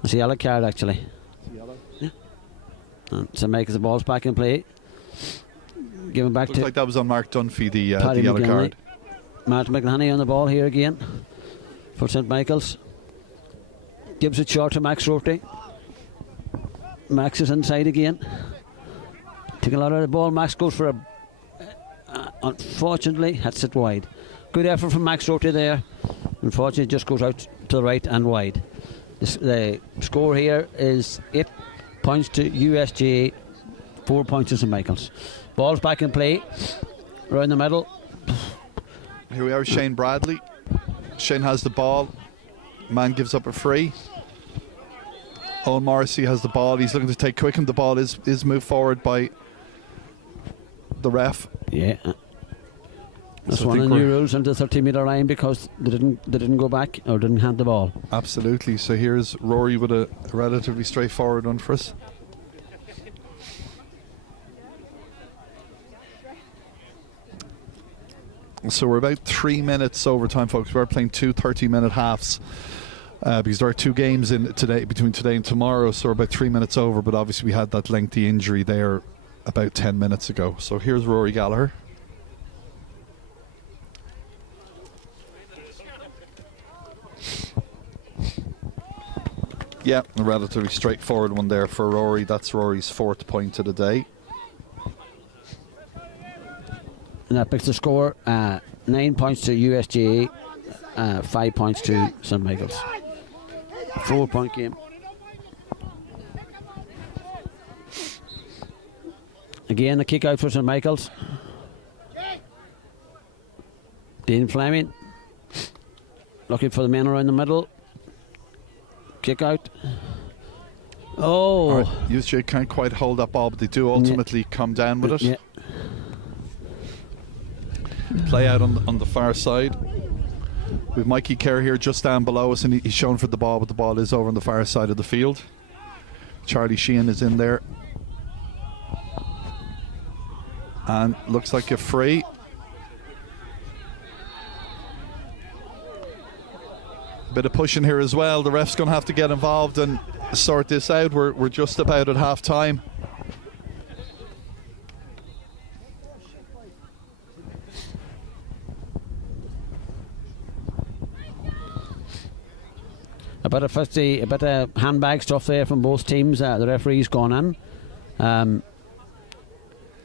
It's a yellow card actually. Yeah. And so makes the ball's back in play. Giving back Looks to. like that was on Mark Dunphy, the yellow card. Martin McElhenney on the ball here again for St Michael's. Gives it short to Max Rorty. Max is inside again. Taking a lot of the ball. Max goes for a. Unfortunately, hits it wide. Good effort from Max Rorty there. Unfortunately, it just goes out to the right and wide. The score here is 8 points to USGA, 4 points to St Michael's. Ball's back in play. Around the middle. Here we are with Shane Bradley. Shane has the ball. Man gives up a free. Owen Morrissey has the ball. He's looking to take Quickham. The ball is moved forward by the ref. Yeah. That's one of the new rules under the 30-metre line because they didn't go back or didn't hand the ball. Absolutely. So here's Rory with a relatively straightforward one for us. So we're about 3 minutes overtime, folks. We're playing 2 30-minute halves because there are 2 games between today and tomorrow. So we're about 3 minutes over, but obviously we had that lengthy injury there about 10 minutes ago. So here's Rory Gallagher. Yeah, a relatively straightforward one there for Rory. That's Rory's 4th point of the day. And that makes the score 9 points to USGA, 5 points to St Michael's. 4-point game. Again, a kick out for St Michael's. Dean Fleming looking for the men around the middle. Kick out. Oh! Right. USGA can't quite hold that ball, but they do ultimately come down with it. Yeah. Play out on the far side. With Mikey Kerr here just down below us, and he's shown for the ball, but the ball is over on the far side of the field. Charlie Sheehan is in there. And looks like a free. Bit of pushing here as well. The ref's going to have to get involved and sort this out. We're just about at half time. A bit of handbag stuff there from both teams. The referee's gone in.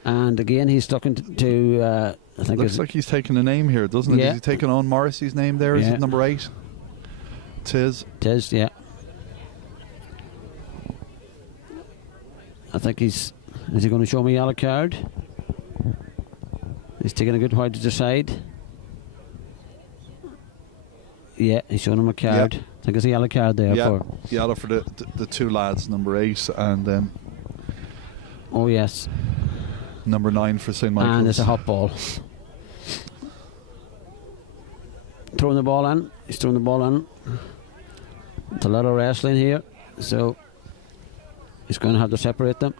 And again, he's looking to I think looks like he's taking a name here, doesn't it? Yeah. Is he taking on Morrissey's name there? Is it number 8? Tis, yeah. I think is he going to show me a yellow card? He's taking a good while to decide. Yeah, he's showing him a card. Yep. I think it's a yellow card there. Yeah, yellow for the two lads, number 8 and then. Oh yes. Number 9 for St. Michael's. And it's a hot ball. Throwing the ball in. He's throwing the ball in. It's a lot of wrestling here, so he's going to have to separate them.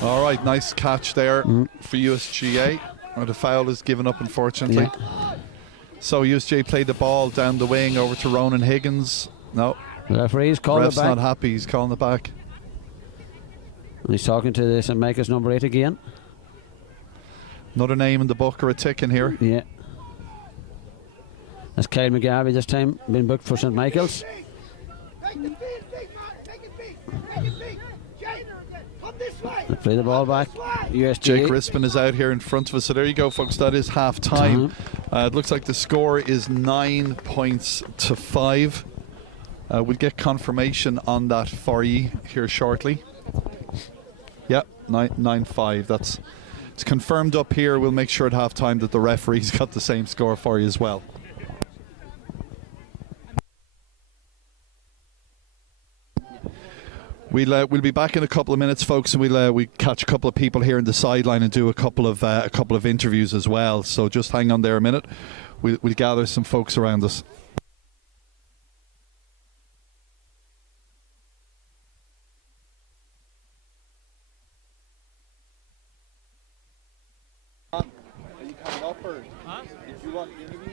All right, nice catch there for USGA. The foul is given up, unfortunately. Yeah. So USGA played the ball down the wing over to Ronan Higgins. No. The referee's calling it Ref's back. not happy. He's calling it back. And he's talking to the St. Michael's number 8 again. Another name in the book or a tick in here. Yeah. That's Kyle McGarvey this time, been booked for St. Michael's. They play the ball back. USGA. Jake Rispin is out here in front of us. So there you go, folks. That is half time. It looks like the score is 9 points to 5. We'll get confirmation on that for you here shortly. Yeah, 9-5. It's confirmed up here. We'll make sure at half time that the referee's got the same score for you as well. We'll be back in a couple of minutes, folks, and we catch a couple of people here in the sideline and do a couple of interviews as well. So just hang on there a minute. We'll gather some folks around us. Are you coming up or did you want the interview?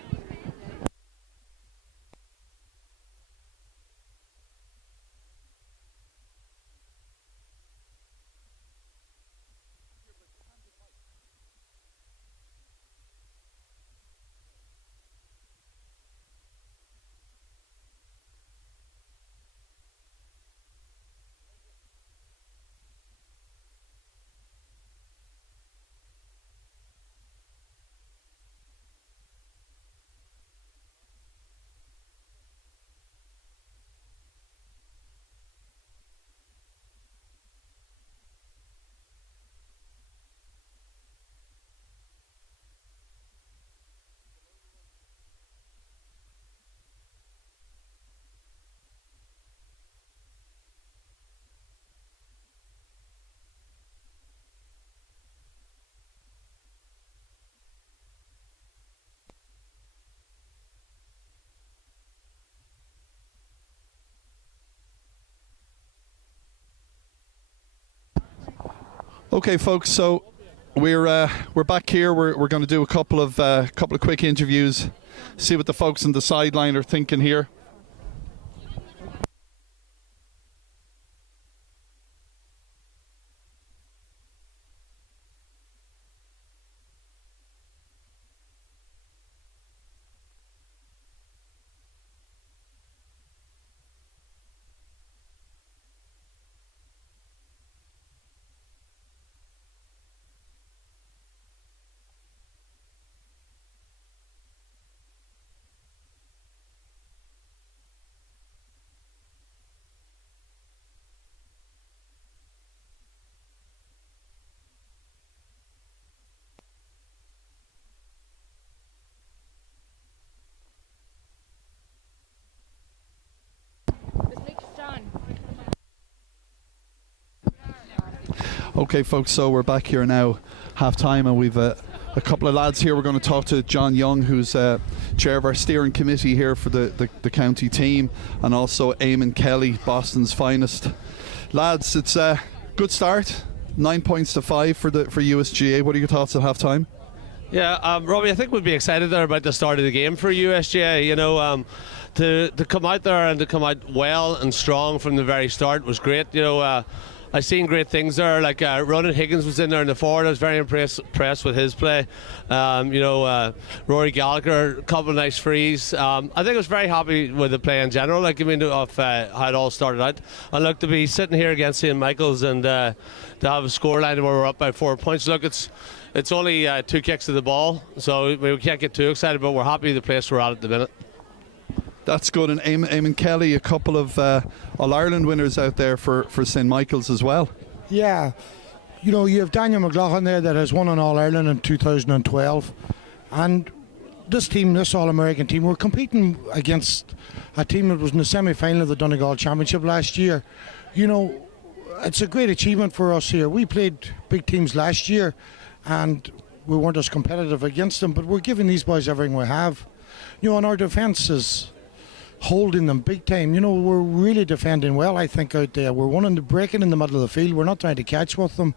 Okay, folks. So we're back here. We're going to do a couple of quick interviews. See what the folks on the sideline are thinking here. Okay, folks, so we're back here now, half time, and we've a couple of lads here. We're going to talk to John Young, who's chair of our steering committee here for the county team, and also Eamon Kelly, Boston's finest. Lads, it's a good start. 9 points to 5 for USGA. What are your thoughts at half time? Yeah, Robbie, I think we'd be excited there about the start of the game for USGA. You know, to come out there and to come out well and strong from the very start was great. You know, I've seen great things there. Like Ronan Higgins was in there in the forward. I was very impressed with his play. Rory Gallagher, a couple of nice frees. I think I was very happy with the play in general. Like, I mean, of how it all started out. And look, to be sitting here against St. Michael's and to have a scoreline where we're up by 4 points. Look, it's only 2 kicks to the ball, so we can't get too excited. But we're happy with the place we're at the minute. That's good. And Eamon Kelly, a couple of All-Ireland winners out there for St. Michael's as well. Yeah. You know, you have Daniel McLaughlin there that has won an All-Ireland in 2012. And this team, this All-American team, we're competing against a team that was in the semi-final of the Donegal Championship last year. You know, it's a great achievement for us here. We played big teams last year and we weren't as competitive against them, but we're giving these boys everything we have. You know, and our defence is holding them big time. You know, we're really defending well, I think, out there. We're breaking in the middle of the field. We're not trying to catch with them.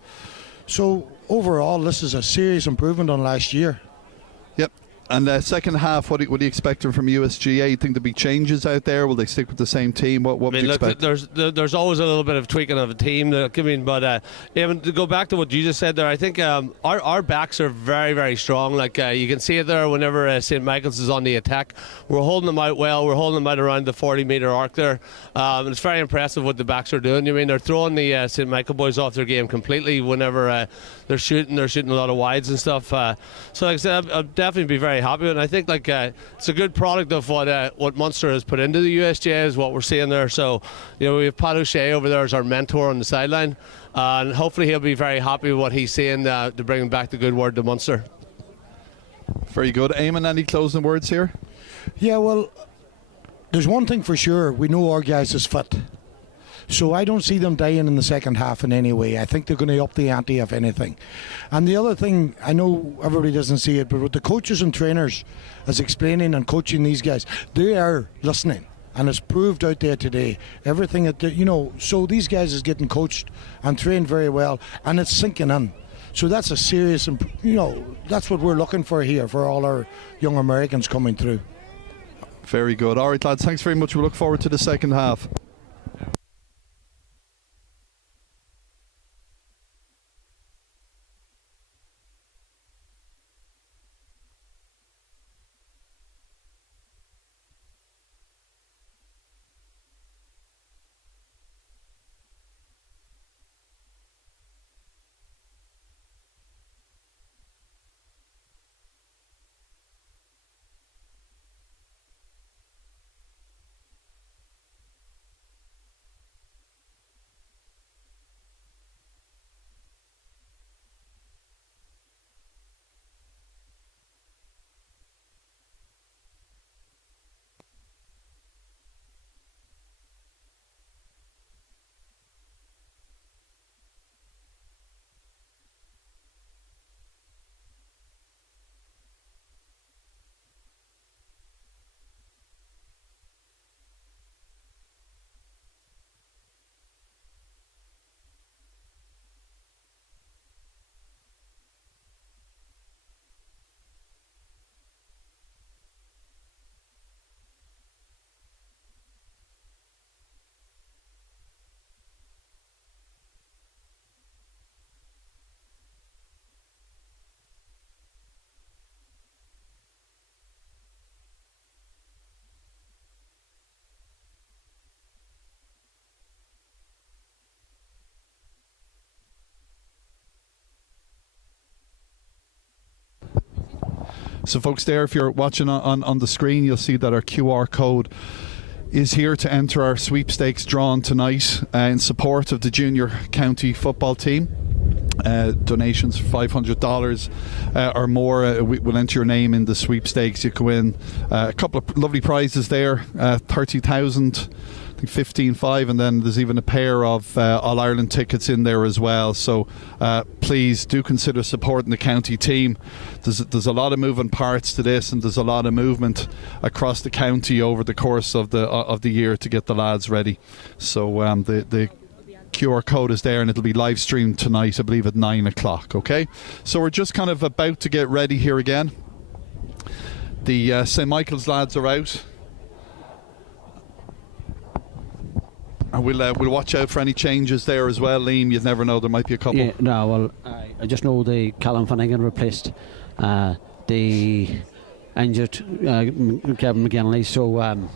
So overall, this is a serious improvement on last year. Yep. And second half, what do you expect from USGA? You think there'll be changes out there? Will they stick with the same team? What would you expect? There's always a little bit of tweaking of a team. But even to go back to what you just said there, I think our backs are very, very strong. Like you can see it there whenever St. Michael's is on the attack. We're holding them out well. We're holding them out around the 40-metre arc there. And it's very impressive what the backs are doing. I mean, they're throwing the St. Michael boys off their game completely whenever they're shooting. They're shooting a lot of wides and stuff. So like I said, I'll definitely be very happy. And I think it's a good product of what Munster has put into the USGA is what we're seeing there. So, you know, we have Pat O'Shea over there as our mentor on the sideline, and hopefully he'll be very happy with what he's seeing to bring back the good word to Munster. Very good. Eamon, any closing words here? Yeah, well, there's one thing for sure. We know our guys is fit. So I don't see them dying in the second half in any way. I think they're going to up the ante, if anything. And the other thing, I know everybody doesn't see it, but with the coaches and trainers as explaining and coaching these guys, they are listening. And it's proved out there today. Everything, so these guys is getting coached and trained very well, and it's sinking in. So that's a serious, that's what we're looking for here for all our young Americans coming through. Very good. All right, lads, thanks very much. We look forward to the second half. So folks, there, if you're watching on the screen, you'll see that our QR code is here to enter our sweepstakes drawn tonight in support of the junior county football team. donations for $500 or more will enter your name in the sweepstakes. You can win a couple of lovely prizes there, 30,000, I think 15.5, and then there's even a pair of All Ireland tickets in there as well. So please do consider supporting the county team. There's a lot of moving parts to this, and there's a lot of movement across the county over the course of the year to get the lads ready. So the QR code is there, and it'll be live streamed tonight, I believe, at 9 o'clock. Okay, so we're just kind of about to get ready here again. The St. Michael's lads are out, and we'll watch out for any changes there as well. Liam, you'd never know, there might be a couple. Yeah, no, well, I just know the Callum Finnegan replaced the injured Kevin McGinley, so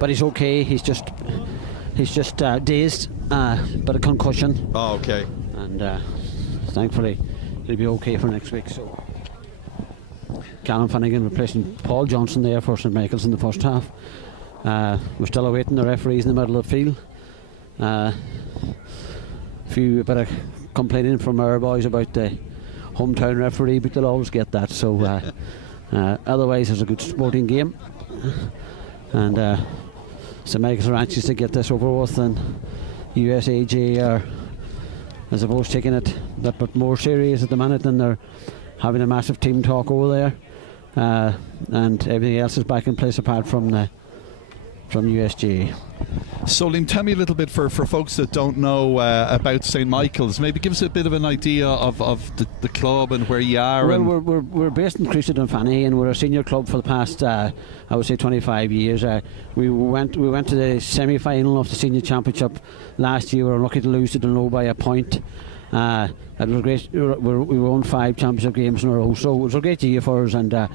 but he's okay. He's just dazed, but a concussion. Oh, okay. And thankfully he'll be okay for next week. So Callum Finnegan replacing Paul Johnson there for St. Michael's in the first half. We're still awaiting the referees in the middle of the field. A bit of complaining from our boys about the hometown referee, but they'll always get that. So otherwise it's a good sporting game, and St. Michael's are anxious to get this over with, and USGAA are, I suppose, taking it that bit more serious at the minute, and they're having a massive team talk over there, and everything else is back in place apart from USGAA. So Liam, tell me a little bit for folks that don't know about St. Michael's. Maybe give us a bit of an idea of the club and where you are. Well, we're based in Creasy Dunfanaghy, and we're a senior club for the past I would say 25 years. We went to the semi-final of the senior championship last year. We were lucky to lose to Donegal by a point. It was great. We won 5 championship games in a row, so it was a great year for us, and I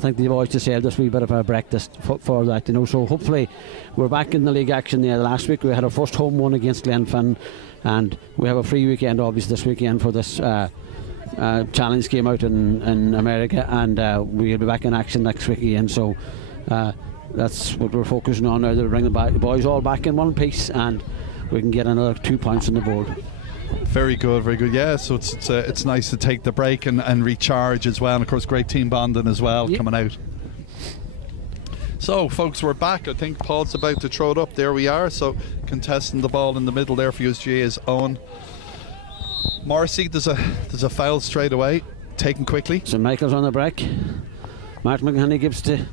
think the boys deserved us a wee bit of a breakfast for that, you know. So hopefully we're back in the league action there. Last week we had our first home one against Glenfin, and we have a free weekend obviously this weekend for this challenge game out in America, and we'll be back in action next week again. So that's what we're focusing on now, to bring the boys all back in one piece, and we can get another 2 points on the board. Very good, very good. Yeah, so it's nice to take the break and recharge as well, and of course great team bonding as well. Yep. Coming out. So folks, we're back. I think Paul's about to throw it up. There we are. So contesting the ball in the middle there for USGA is Owen Morrissey. There's a foul straight away, taken quickly. St. Michael's on the break. Martin McHenry gives to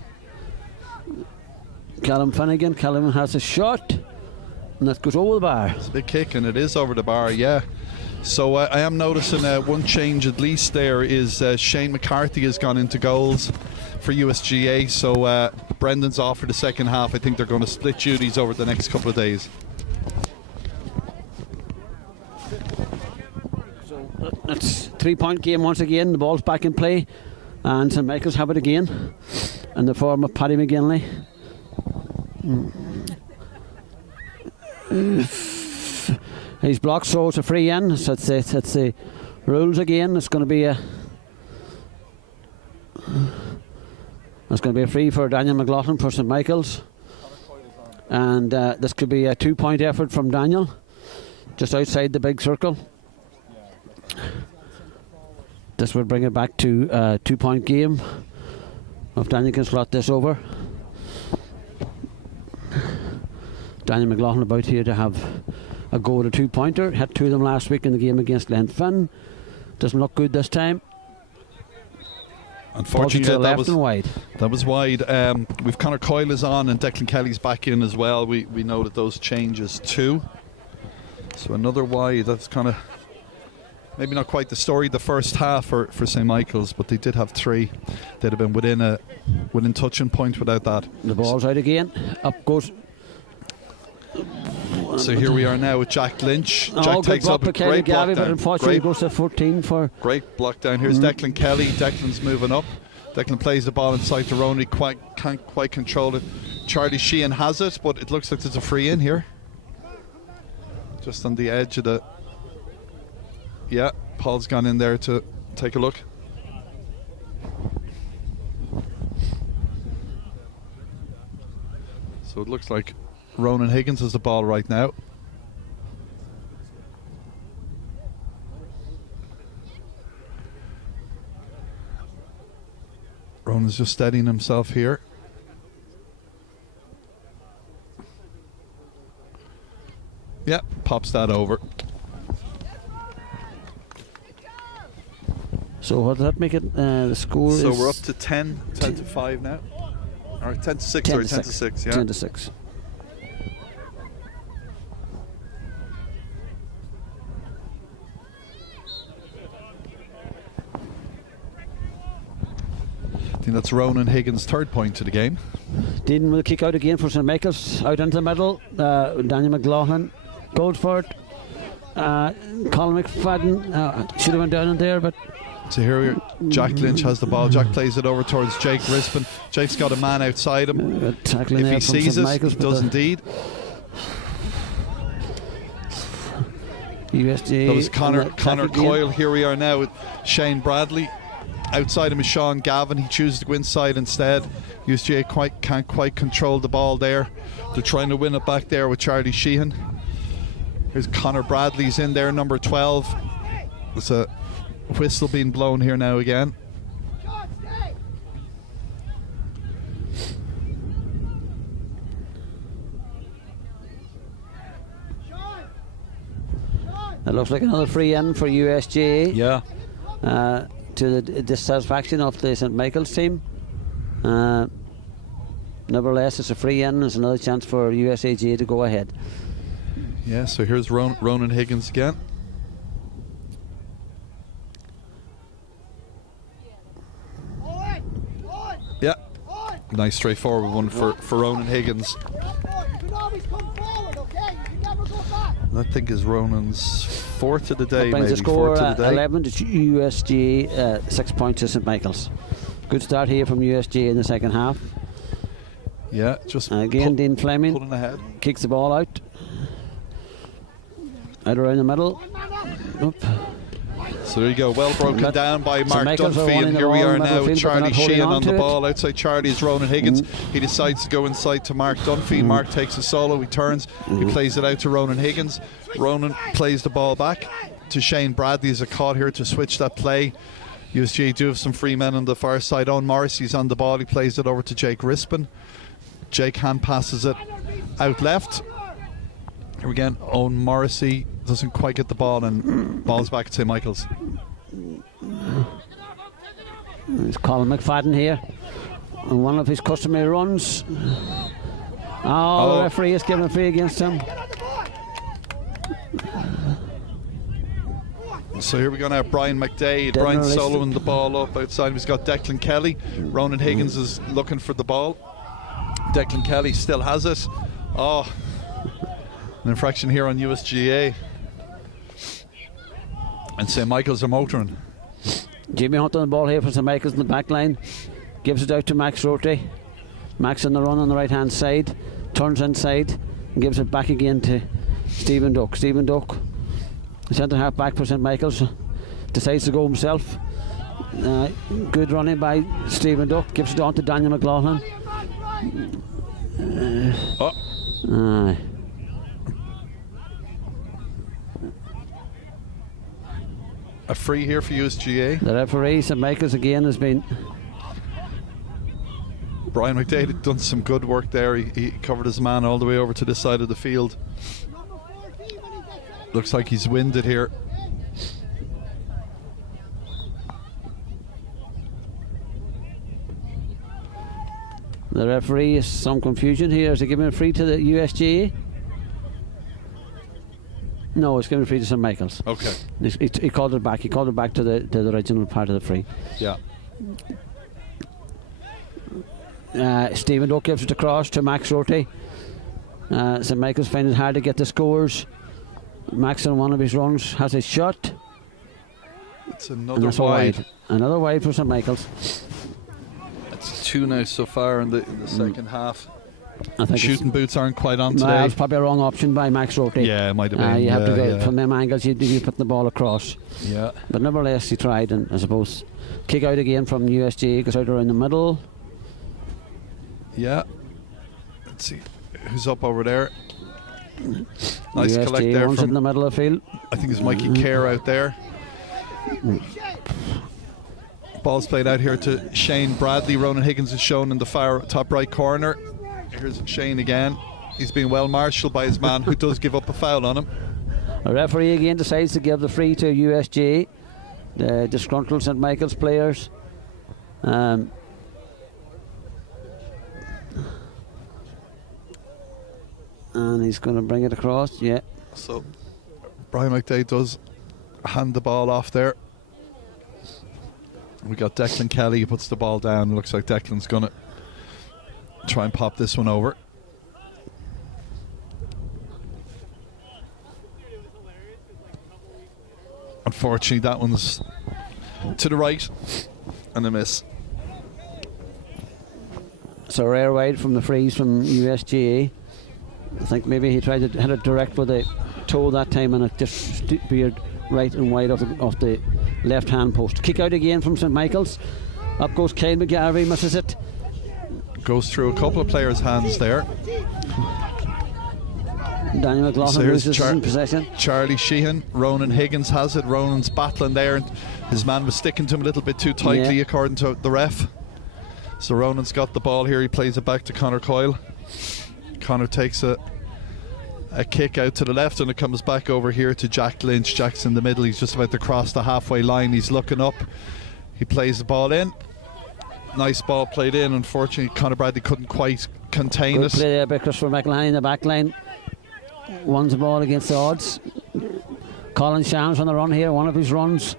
Callum Finnegan. Callum has a shot, and that goes over the bar. It's a big kick, and it is over the bar, yeah. So I am noticing one change at least there is Shane McCarthy has gone into goals for USGA. So Brendan's off for the second half. I think they're going to split duties over the next couple of days. So that's 3-point game once again. The ball's back in play, and St. Michael's have it again in the form of Paddy McGinley. He's blocked, so it's a free in. So it's the rules again. It's going to be a free for Daniel McLaughlin for St. Michael's, and this could be a 2-point effort from Daniel, just outside the big circle. This would bring it back to a 2-point game. If Daniel can slot this over. Daniel McLaughlin about here to have a go at a 2-pointer. Had 2 of them last week in the game against Glenfin. Doesn't look good this time. Unfortunately, that was wide. That was wide. We've Conor Coyle is on, and Declan Kelly's back in as well. We noted those changes too. So another wide. That's kind of maybe not quite the story the first half for St. Michael's, but they did have 3. They'd have been within touching point without that. The ball's out again. Up goes. So here we are now with Jack Lynch. Jack takes up a great block down. But unfortunately goes to 14 for... Great block down. Here's Declan Kelly. Declan's moving up. Declan plays the ball inside to Roney. Can't quite control it. Charlie Sheehan has it, but it looks like there's a free in here. Just on the edge of the... Yeah, Paul's gone in there to take a look. So it looks like Ronan Higgins has the ball right now. Ronan's just steadying himself here. Yeah, pops that over. So what does that make it? The score So is we're up to 10 to 5 now. Or 10 to 6, 10 sorry, 10 to 6, yeah. 10 to 6. I think that's Ronan Higgins' third point to the game. Dean will kick out again for St. Michael's. Out into the middle. Daniel McLaughlin goes for it. Colin McFadden should have went down in there, but So here Jack Lynch has the ball. Jack plays it over towards Jake Rispin. Jake's got a man outside him. tackling If there he from sees St. it, Michael's, he but does indeed. USGAA. That was Connor attack again. Coyle. Here we are now with Shane Bradley. Outside him is Sean Gavin. He chooses to go inside instead. USGAA can't quite control the ball there. They're trying to win it back there with Charlie Sheehan. Here's Connor Bradley's in there, number 12. There's a whistle being blown here now again. It looks like another free in for USGAA. Yeah. To the dissatisfaction of the St. Michael's team. Nevertheless, it's a free in. It's another chance for USGAA to go ahead. Yeah, so here's Ronan Higgins again. Yeah. Nice straightforward one for Ronan Higgins. I think is Ronan's fourth of the day, That brings maybe the score fourth of the day. 11 to USGAA, 6 points to St. Michael's. Good start here from USGAA in the second half. Yeah, just Again, Dean Fleming pulling ahead. kicks the ball out around the middle. Oop. So there you go, well broken down by Mark Michael's are Dunphy, winning and the here we ball are in the now middle with field, but they're Charlie not holding Sheehan on on to the it. ball. Outside Charlie is Ronan Higgins. He decides to go inside to Mark Dunphy. Mark takes a solo, he turns, he plays it out to Ronan Higgins. Ronan plays the ball back to Shane Bradley as a caught here to switch that play. USGAA do have some free men on the far side. Owen Morrissey's on the ball, he plays it over to Jake Rispin. Jake hand passes it out left. Here again, Owen Morrissey doesn't quite get the ball and ball's back at St. Michael's. It's Colin McFadden here on one of his customary runs. The referee is giving a free against him. So here we go now, Brian McDade. Dead Brian released Sullivan it. the ball up outside. He's got Declan Kelly. Ronan Higgins is looking for the ball. Declan Kelly still has it. Oh, an infraction here on USGAA. And St. Michael's are motoring. Jimmy Hunt on the ball here for St. Michael's in the back line. Gives it out to Max Roti. Max on the run on the right hand side. Turns inside and gives it back again to Stephen Duck. Stephen Duck, centre half back for St. Michael's, decides to go himself. Good running by Stephen Duck. Gives it on to Daniel McLaughlin. A free here for USGAA. The referee, St. Michael's again, has been. Brian McDade had done some good work there. He covered his man all the way over to this side of the field. Looks like he's winded here. The referee is some confusion here. Is he giving a free to the USGAA? No, it's giving a free to St. Michael's. Okay. He called it back. He called it back to the original part of the free. Yeah. Stephen Duck gives it across to Max Roti. St. Michael's find it hard to get the scores. Max on one of his runs has a shot. It's another wide. Another wide for St. Michael's. It's two now so far in the second half. I think Shooting boots aren't quite on today. It's probably a wrong option by Max Roti. Yeah, it might have been. You have to go from them angles. You put the ball across. Yeah. But nevertheless, he tried, and I suppose kick out again from USGAA, goes out around the middle. Yeah. Let's see who's up over there. Nice USGAA collect there runs it in from, the middle of the field. I think it's Mikey Kerr out there. Ball's played out here to Shane Bradley. Ronan Higgins is shown in the far top right corner. Here's Shane again. He's been well marshalled by his man, who does give up a foul on him. A referee again decides to give the free to USGAA, the disgruntled St Michael's players. And he's going to bring it across, yeah. So Brian McDade does hand the ball off there. We got Declan Kelly, who puts the ball down. Looks like Declan's going to try and pop this one over. Unfortunately, that one's to the right and a miss. So rare wide from the freeze from USGAA. I think maybe he tried to hit it direct with a toe that time, and it just veered right and wide off the left hand post. Kick out again from St Michael's. Up goes Kyle McGarvey, misses it. Goes through a couple of players' hands there. Daniel McLaughlin loses in possession. Charlie Sheehan. Ronan Higgins has it. Ronan's battling there, and his man was sticking to him a little bit too tightly, according to the ref. So Ronan's got the ball here. He plays it back to Conor Coyle. Conor takes a kick out to the left, and it comes back over here to Jack Lynch. Jack's in the middle. He's just about to cross the halfway line. He's looking up. He plays the ball in. Nice ball played in. Unfortunately, Conor Bradley couldn't quite contain it. Good play there by Christopher McElhenney in the back line. Wins the ball against the odds. Colin Shams on the run here. One of his runs.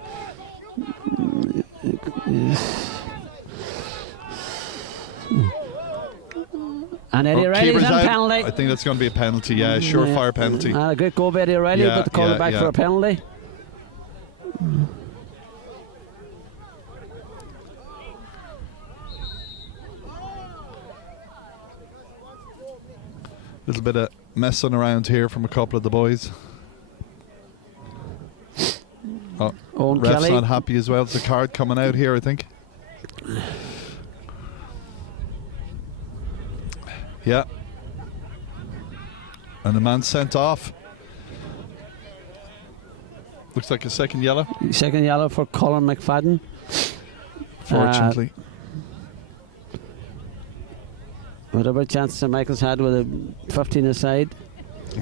And Eddie O'Reilly's on penalty. I think that's going to be a penalty, yeah, surefire penalty. A great goal by Eddie O'Reilly, but they call it back for a penalty. Little bit of messing around here from a couple of the boys. Oh, ref's Kelly. not happy as well. There's a card coming out here, I think. Yeah. And the man sent off. Looks like a second yellow. Second yellow for Colin McFadden. Fortunately. Whatever chance St Michael's had with a 15 aside.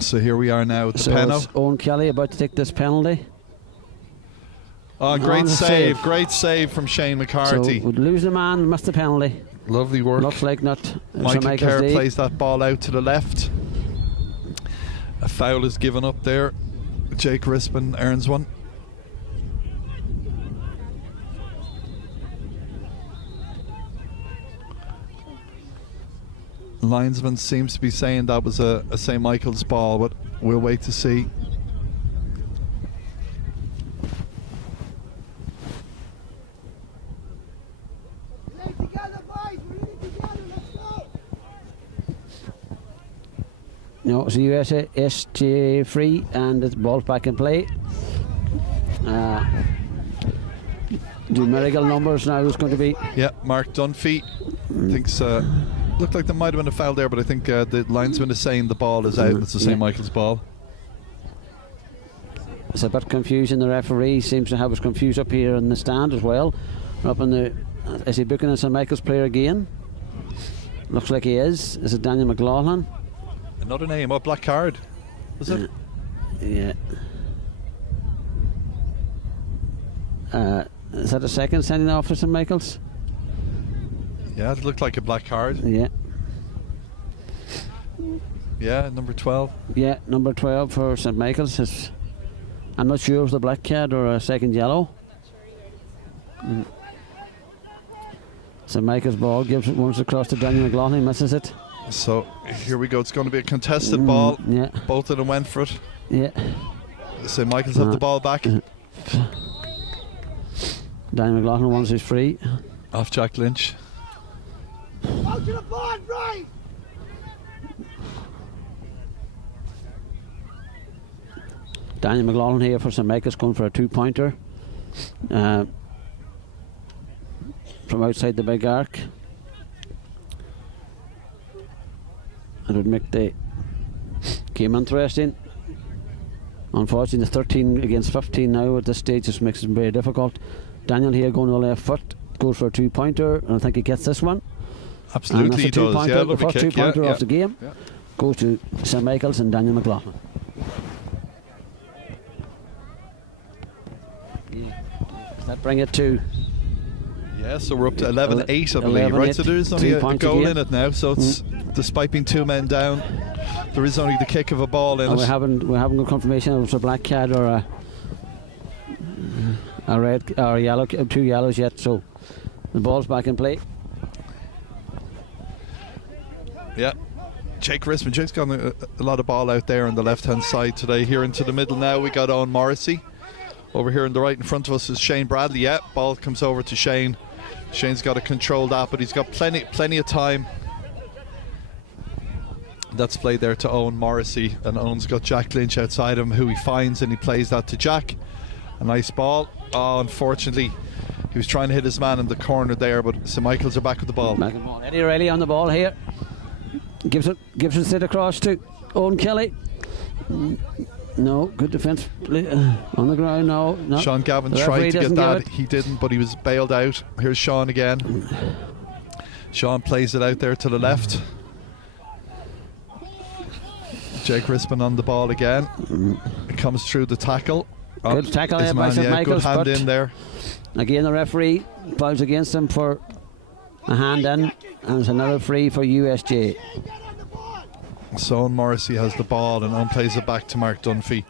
So here we are now at the so penalty. It's Owen Kelly about to take this penalty. Oh, great save from Shane McCarthy. So would lose the man, missed the penalty. Lovely work. Looks like not. Michael Kerr plays that ball out to the left. A foul is given up there. Jake Rispin earns one. Linesman seems to be saying that was a St Michael's ball, but we'll wait to see. No, it's a USGAA free, and the ball's back in play. Numerical numbers now is going to be. Yeah, Mark Dunphy thinks. Looked like there might have been a foul there, but I think the linesman is saying the ball is out. It's the St Michael's ball. It's a bit confusing. The referee seems to have us confused up here in the stand as well. Up in the, is he booking a St Michael's player again? Looks like he is. Is it Daniel McLaughlin? Another name, black card. Was it? Yeah. Is that a second sending off for St Michael's? Yeah, it looked like a black card. Yeah. Yeah, number 12. Yeah, number 12 for St Michael's. I'm not sure if it's a black card or a second yellow. St Michael's ball gives it once across to Daniel McLaughlin, misses it. So here we go. It's going to be a contested ball. Yeah. Both of them went for it. Yeah. St Michael's have the ball back. Daniel McLaughlin wants his free. Off Jack Lynch. Out to the board, right! Daniel McLaughlin here for St Michael's, going for a 2-pointer from outside the big arc. It would make the game interesting. Unfortunately, the 13 against 15 now at this stage just makes it very difficult. Daniel here going to the left foot. goes for a 2-pointer, and I think he gets this one. Absolutely, he does. Yeah, the first 2-pointer of the game goes to St Michael's and Daniel McLaughlin. Does that bring it to? Yeah, so we're up to 11-8, I believe, right? So there is only a goal in it now. So it's despite being 2 men down, there is only the kick of a ball in it. We haven't got confirmation if it's a black card or a red or a yellow, 2 yellows yet. So the ball's back in play. Yeah, Jake Risman. Jake's got a lot of ball out there on the left-hand side today. Here into the middle now, we got Owen Morrissey. Over here on the right in front of us is Shane Bradley. Yeah, ball comes over to Shane. Shane's got to control that, but he's got plenty of time. That's played there to Owen Morrissey, and Owen's got Jack Lynch outside him, who he finds, and he plays that to Jack. A nice ball. Oh, unfortunately, he was trying to hit his man in the corner there, but St Michael's are back with the ball. Eddie Riley on the ball here. Gibson sit across to Owen Kelly. No, good defence on the ground. No. Sean Gavin tried to get that. He didn't, but he was bailed out. Here's Sean again. Sean plays it out there to the left. Jake Risman on the ball again. It comes through the tackle. Good tackle there by St Michael's. Good hand in there. Again, the referee fouls against him for a hand in, and it's another free for USGAA. So Owen Morrissey has the ball, and Owen plays it back to Mark Dunphy.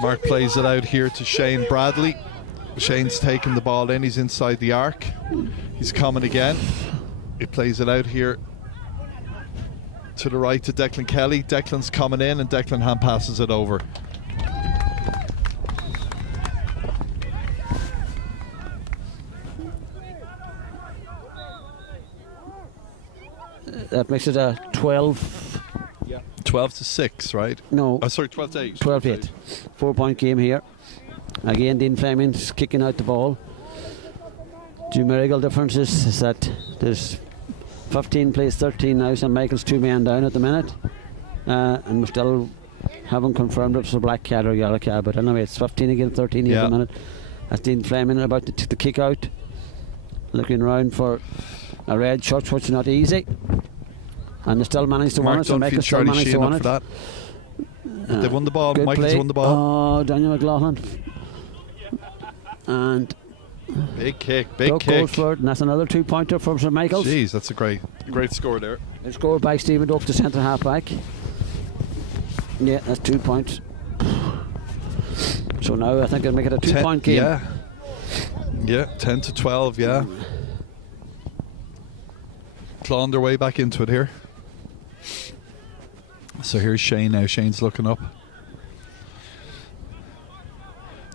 Mark plays it out here to Shane Bradley. Shane's taking the ball in. He's inside the arc. He's coming again. He plays it out here to the right to Declan Kelly. Declan's coming in, and Declan hand passes it over. That makes it a 12. 12-6, right? No. Oh, sorry, 12-8. 12-8. 4-point game here. Again, Dean Fleming's kicking out the ball. Numerical difference is that there's 15 plays 13 now. St Michael's 2 men down at the minute. And we still haven't confirmed if it's a black card or yellow card. But anyway, it's 15 against 13 here at the minute. That's Dean Fleming about to the kick out. Looking around for a red shot, which is not easy. And they still managed to win it. So Michael still managed to win it. They've won the ball. Michael's play. Won the ball. Oh, Daniel McLaughlin. And big kick. Goes for it, and that's another 2-pointer from St Michael's. Jeez, that's a great score there. It's scored by Stephen Duff, the centre half back. Yeah, that's 2 points. So now I think they'll make it a 2-point game. Yeah, 10-12. Yeah. Clawing their way back into it here. So here's Shane now. Shane's looking up.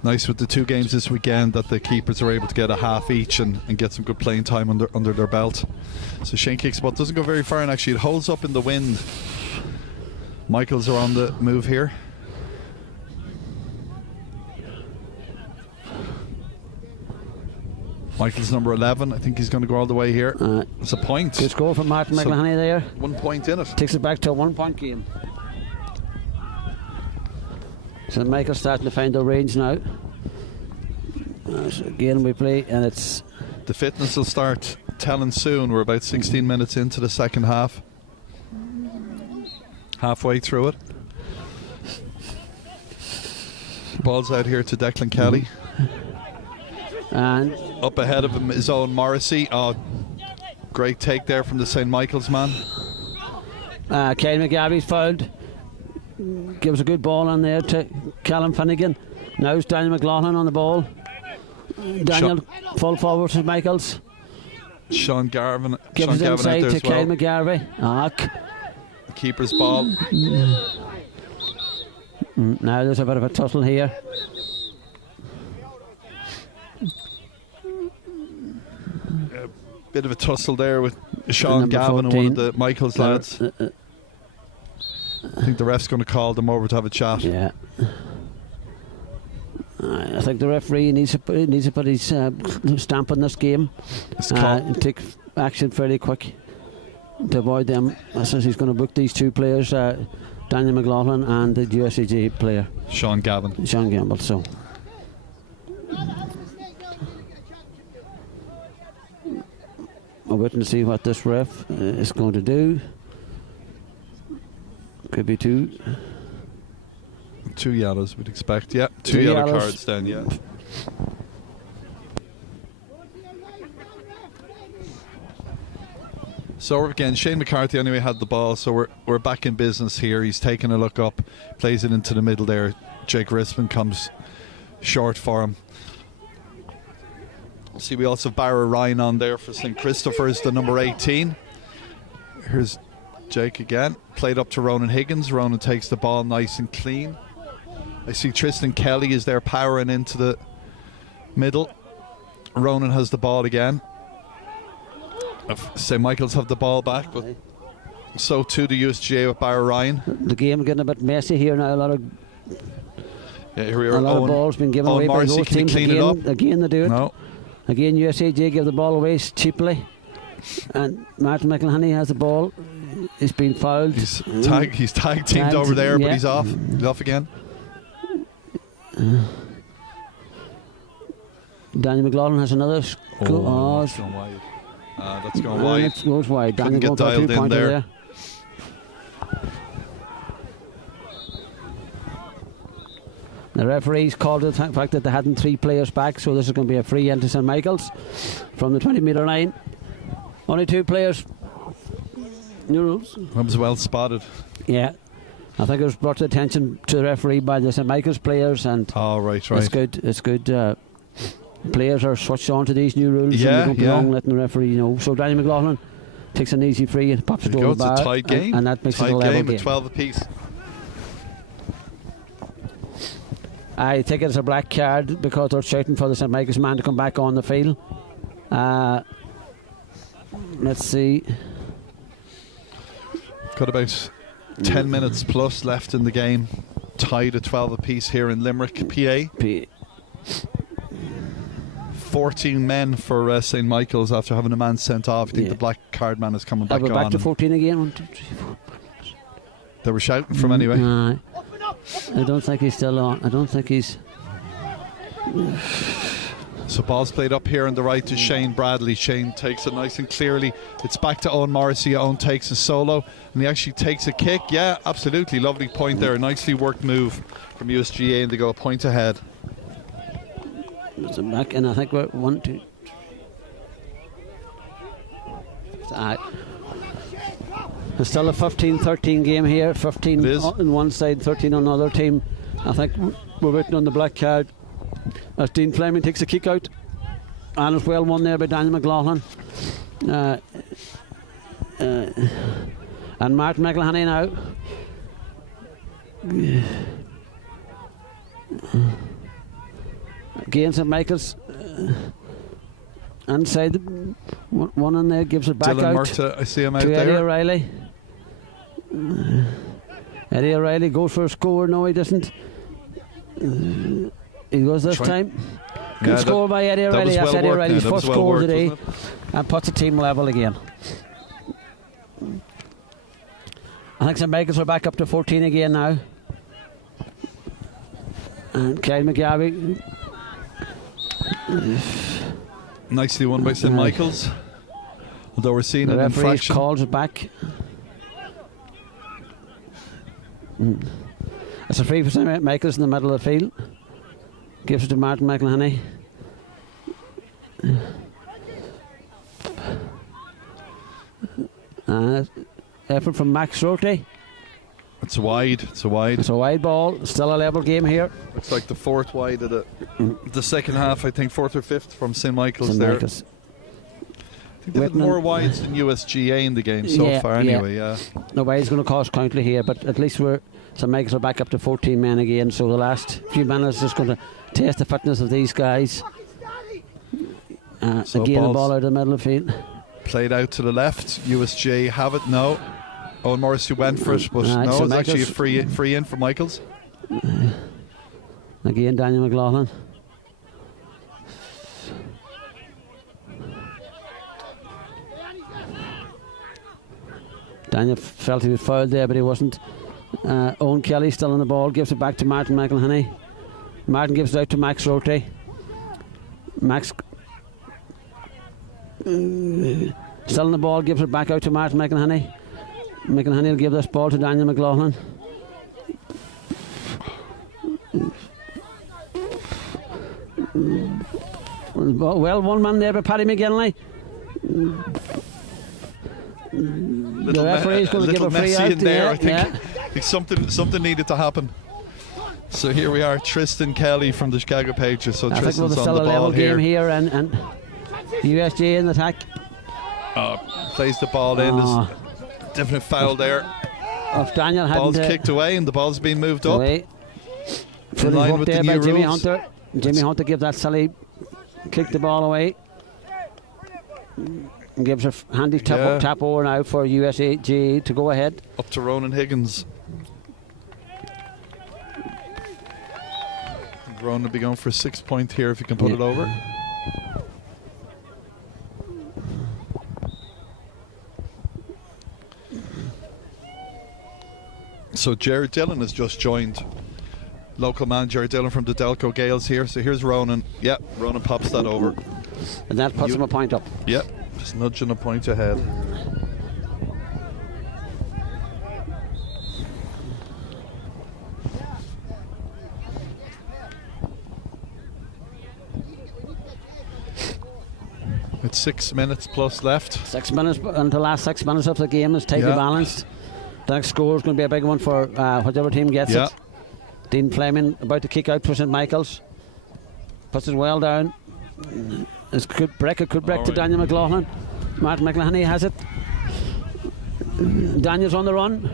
Nice with the 2 games this weekend that the keepers are able to get a half each and get some good playing time under their belt. So Shane kicks the ball. Doesn't go very far, and actually it holds up in the wind. Michaels are on the move here. Michael's number 11. I think he's going to go all the way here. It's a point. Good score from Martin McElhenney there. 1 point in it. Takes it back to a 1-point game. So Michael's starting to find the range now. So again we play, and it's... The fitness will start telling soon. We're about 16 minutes into the second half. Halfway through it. Ball's out here to Declan Kelly. And up ahead of him is Owen Morrissey. Oh, great take there from the St Michael's man. Kyle McGarry's fouled. Gives a good ball on there to Callum Finnegan. Now it's Daniel McLaughlin on the ball. Daniel full forward to Michaels. Sean Gavin gives it inside to Kyle McGarvey. The keeper's ball. Now there's a bit of a tussle here. A bit of a tussle there with Sean Gavin 14. And one of the Michaels lads. I think the ref's going to call them over to have a chat. Yeah. I think the referee needs to put his stamp on this game. And take action fairly quick to avoid them. Since he's going to book these 2 players, Daniel McLaughlin and the USGAA player Sean Gavin. So We're waiting to see what this ref is going to do. Could be 2. 2 yellows, we'd expect. Yeah, 2 yellow yellows. cards then, yeah. So again, Shane McCarthy anyway had the ball, so we're back in business here. He's taking a look up, plays it into the middle there. Jake Risman comes short for him. See, we also have Barra Ryan on there for St. Christopher's, the number 18. Here's Jake again, played up to Ronan Higgins. Ronan takes the ball nice and clean. I see Tristan Kelly is there powering into the middle. Ronan has the ball again. St. Michael's have the ball back, but so too the USGA with Barra Ryan. The game getting a bit messy here now. A lot of balls being given away by those teams. Again they do it. No. Again, USGA give the ball away cheaply, and Martin McElhenney has the ball. He's been fouled. He's tag teamed over there, but he's off. He's off again. Daniel McLaughlin has another. It's going wide. That's going wide. It goes wide. Couldn't Daniel get dialed in there. The referees called it the fact that they hadn't 3 players back, so this is going to be a free into St. Michael's from the 20-metre line. Only 2 players. New rules. That was well spotted. Yeah. I think it was brought to attention to the referee by the St. Michael's players, and right. It's good. Players are switched on to these new rules. Yeah, and don't be wrong letting the referee know. So Daniel McLaughlin takes an easy free and pops it over the bar. It's a tight game. And that makes it a level game. 12 apiece. I think it's a black card because they're shouting for the St. Michael's man to come back on the field. Let's see. Got about 10 minutes plus left in the game. Tied at 12 apiece here in Limerick, PA. 14 men for St. Michael's after having a man sent off. I think the black card man is coming back on. We're back to 14 again. 1, 2, 3, 4. They were shouting from anyway. I don't think he's still on. I don't think he's. So ball's played up here on the right to Shane Bradley. Shane takes it nice and clearly. It's back to Owen Morrissey. Owen takes a solo and he actually takes a kick. Yeah, absolutely. Lovely point there. Nicely worked move from USGA, and they go a point ahead. Back, and I think we're 1, 2. It's still a 15-13 game here. 15 on one side, 13 on the other team. I think we're waiting on the black card as Dean Fleming takes a kick out, and it's well won there by Daniel McLaughlin. And Martin McElhenney now. Again, St. Michael's inside. One in there gives it back Dylan out. Murta, I see him out to there. Eddie O'Reilly. Eddie O'Reilly goes for a score. No, he doesn't. He goes this time. Good score by Eddie O'Reilly. That's Eddie O'Reilly's first score today, and puts the team level again. I think St. Michael's are back up to 14 again now. And Kyle McGarvey. Nicely won by St. Michael's. Although we're seeing an infraction. Calls it back. It's a free for St. Michael's in the middle of the field. Gives it to Martin McElhenney. Effort from Max Rorty. It's wide. It's a wide ball. Still a level game here. Looks like the 4th wide of the second half. I think 4th or 5th from St. Michael's there. I think they've had more wides than USGA in the game so far anyway. Yeah. No way it's going to cost Countley here, but at least St. Michael's are back up to 14 men again, so the last few minutes is going to test the fitness of these guys. So again, the ball out of the middle of the field. Played out to the left. USGA have it. No. Owen Morrissey went for it, but no, it's actually a free in for Michaels. Again, Daniel McLaughlin. Daniel felt he was fouled there, but he wasn't. Owen Kelly still on the ball, gives it back to Martin McElhenney. Martin gives it out to Max Rorty. Max Still in the ball, gives it back out to Martin McElhenney. McElhenney will give this ball to Daniel McLaughlin. Well, one man there by Paddy McGinley. The referee's going to give a free out in there. I think, yeah. I think something needed to happen. So here we are, Tristan Kelly from the Chicago Patriots. So I think Tristan's we'll on the still a level ball here. game here, and USGA in the attack. Plays the ball in. There's definite foul there. If Daniel hadn't Ball's kicked away and the ball's been moved up. away. In line with the there new by Jimmy rules. Hunter. Jimmy Hunter gives that silly kick the ball away. And gives a handy tap over now for USGA to go ahead. Up to Ronan Higgins. Ronan will be going for a 6 point here if he can put it over. So Jared Dillon has just joined. Local man Jared Dillon from the Delco Gales here. So here's Ronan. Yeah, Ronan pops that over. And that puts him a point up. Yeah, just nudging a point ahead. It's 6 minutes plus left. 6 minutes, and the last 6 minutes of the game is tightly balanced. The next score is going to be a big one for whichever team gets it. Dean Fleming about to kick out for St Michael's. Puts it well down. It could break to Daniel McLaughlin. Martin McElhenney has it. Daniel's on the run.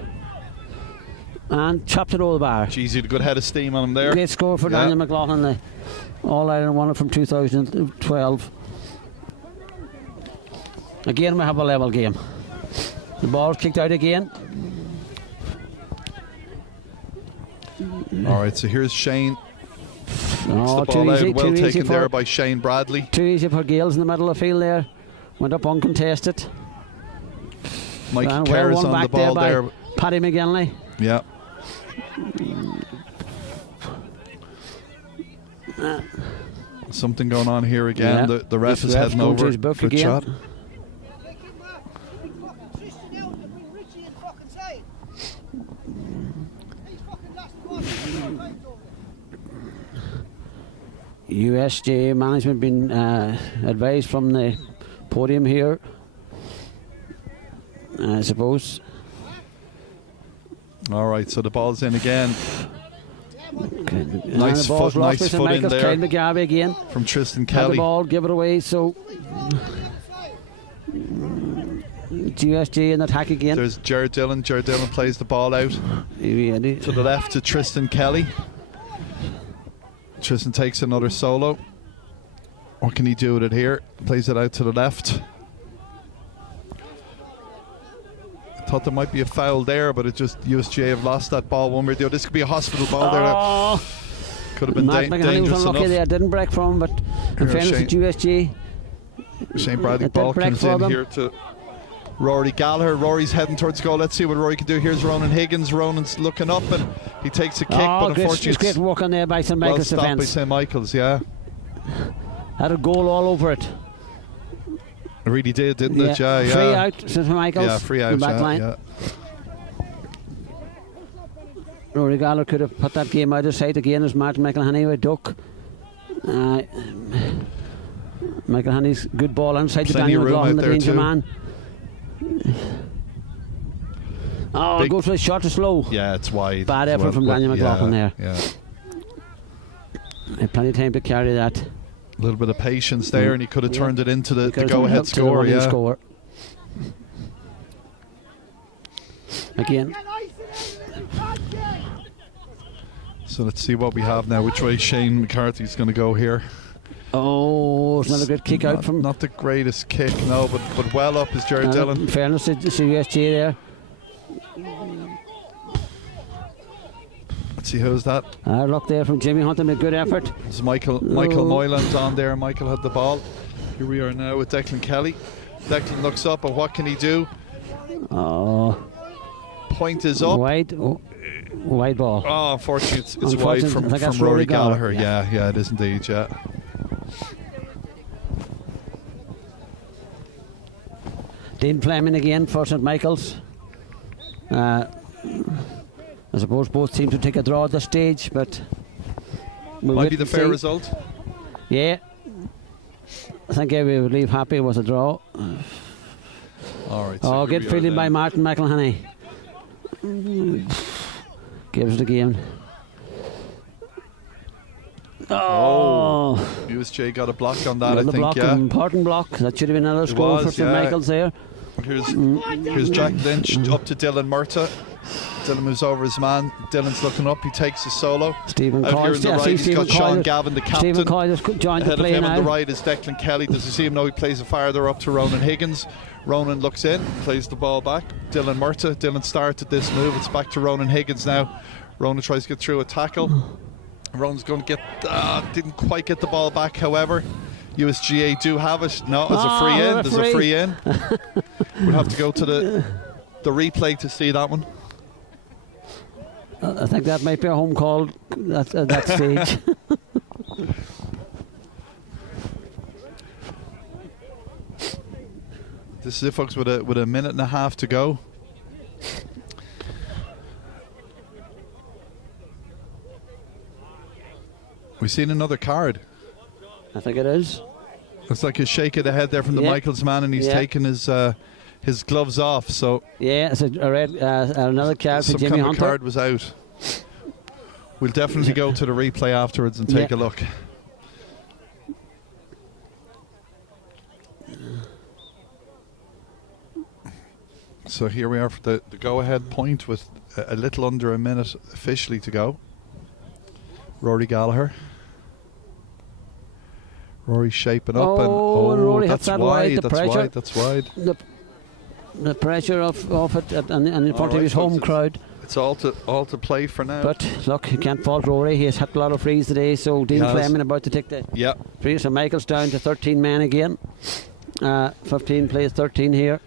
And chopped it over the bar. Jeez, he had a good head of steam on him there. Great score for Daniel McLaughlin. The All-Ireland winner from 2012. Again, we have a level game. The ball's kicked out again. All right, so here's Shane. Oh, the ball out. Well taken for, there by Shane Bradley. Too easy for Gales in the middle of the field there. Went up uncontested. Mikey Kerr's on the ball there. Paddy McGinley. Yeah. Something going on here again. Yeah. The ref is heading over for a shot. USGA management been advised from the podium here, I suppose. All right, so the ball's in again. Okay. Nice foot in there. Kyle McGarvey again from Tristan had Kelly. the ball, give it away. So USGA in attack again. There's Jared Dillon. Jared Dillon plays the ball out to the left to Tristan Kelly. Tristan takes another solo. What can he do with it here? Plays it out to the left. I thought there might be a foul there, but it just USGA have lost that ball one way or the other. This could be a hospital ball there. Could have been dangerous was unlucky enough. there, didn't break from him, but in fairness to USGA, Shane Bradley ball comes in here to Rory Gallagher. Rory's heading towards goal. Let's see what Rory can do. Here's Ronan Higgins. Ronan's looking up and he takes a kick, but unfortunately it's great work on there by St Michael's well stopped defence. by St Michael's, yeah. Had a goal all over it. It really did, didn't it? Yeah, yeah. Free out, St Michael's. Yeah, free out. Back line. Yeah. Rory Gallagher could have put that game out of sight again as Martin McElhenney with duck. McElhenney's good ball inside to Daniel McLaughlin, the danger man. Oh, goes for a shot to slow. Yeah, it's wide. Bad effort from Daniel McLaughlin there. Yeah. Had plenty of time to carry that. A little bit of patience there, and he could have turned it into the go-ahead score. Score. Again. So let's see what we have now. Which way Shane McCarthy's going to go here? Oh, it's not a good kick out from. Not the greatest kick, no, but well up is Jared Dillon. In fairness to USGA there. Let's see who's that. Look there from Jimmy Hunter, a good effort. It's Michael Moylan's on there. Michael had the ball. Here we are now with Declan Kelly. Declan looks up, and what can he do? Oh. Point is up. Wide ball. Oh, unfortunately, it's wide from Rory Gallagher. Yeah, it is indeed, yeah. Dean Fleming again for St Michael's. I suppose both teams will take a draw at this stage, but might be the fair result. Yeah, I think we would leave happy with a draw. All right. So good feeling by Martin McElhenney. Gives it a game. USGAA got a block on that, I think. Block, yeah, important block. That should have been another score for St Michael's there. Here's Jack Lynch up to Dylan Murtagh. Dylan moves over his man. Dylan's looking up. He takes his solo. Stephen out Coyle, here on the right, he's got Sean Gavin, the captain. Stephen Coyle has joined Ahead the play of him now. on the right is Declan Kelly. Does he see him? No, he plays it farther up to Ronan Higgins. Ronan looks in, plays the ball back. Dylan Murtagh. Dylan started this move. It's back to Ronan Higgins now. Ronan tries to get through a tackle. Ronan's going to get, didn't quite get the ball back, however. USGAA do have it. No, there's a free in. There's a free in. We'll have to go to the replay to see that one. I think that might be a home call at that stage. This is it, folks, with a minute and a half to go. We've seen another card. I think it is. Looks like a shake of the head there from the Michaels man, and he's taken his gloves off. So it's a red, another card for Jimmy Hunter. Some card was out. We'll definitely go to the replay afterwards and take a look. So here we are for the go-ahead point with a little under a minute officially to go. Rory Gallagher. Rory's shaping up, and Rory that's that wide. The That's pressure, wide. That's wide. The pressure of it, and in front of his home crowd. It's all to play for now. But look, you can't fault Rory. He has hit a lot of frees today. So Dean Fleming about to take the free. So Michael's down to 13 men again. 15 plays 13 here.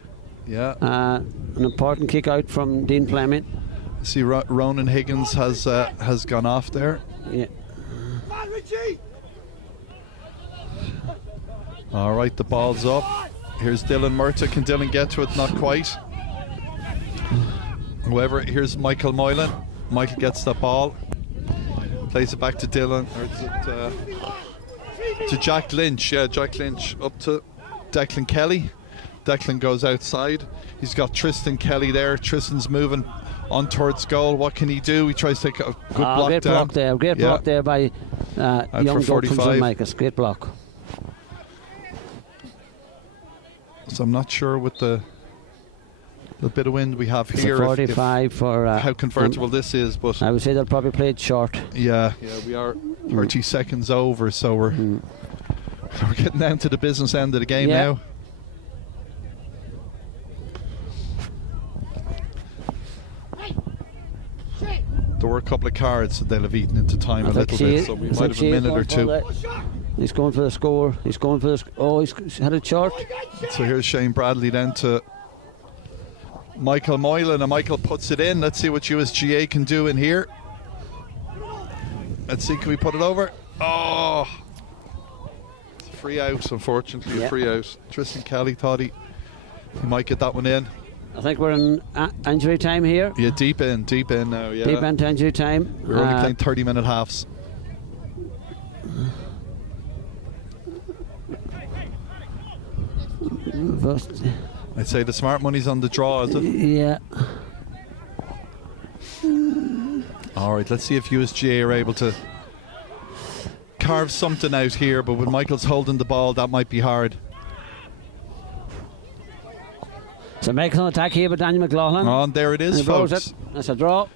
Yeah. An important kick out from Dean Fleming. See, Ronan Higgins has gone off there. Yeah. All right, the ball's up. Here's Dylan Murtagh. Can Dylan get to it? Not quite. However, here's Michael Moylan. Michael gets the ball. Plays it back to Dylan. Or to Jack Lynch. Yeah, Jack Lynch up to Declan Kelly. Declan goes outside. He's got Tristan Kelly there. Tristan's moving on towards goal. What can he do? He tries to take a good block great down. Block there. Great block there by young Doug from St Michael's. Great block. So I'm not sure with the bit of wind we have it's here. 45 for how convertible this is, but I would say they'll probably play it short. Yeah, we are 30 seconds over, so we're getting down to the business end of the game now. There were a couple of cards that they'll have eaten into time a little bit, so we might have a minute or two. He's going for the score. He's going for the he's had it short. So here's Shane Bradley then to Michael Moylan, and Michael puts it in. Let's see what USGAA can do in here. Let's see, can we put it over? Oh, it's a free out, unfortunately, a free out. Tristan Kelly thought he might get that one in. I think we're in injury time here. Yeah, deep in now, yeah. Deep into injury time. We're only playing 30-minute halves. I'd say the smart money's on the draw, is it? Yeah. All right, let's see if USGAA are able to carve something out here, but with Michaels holding the ball, that might be hard. So makes an attack here by Daniel McLaughlin. Oh, and there it is, folks. That's a draw.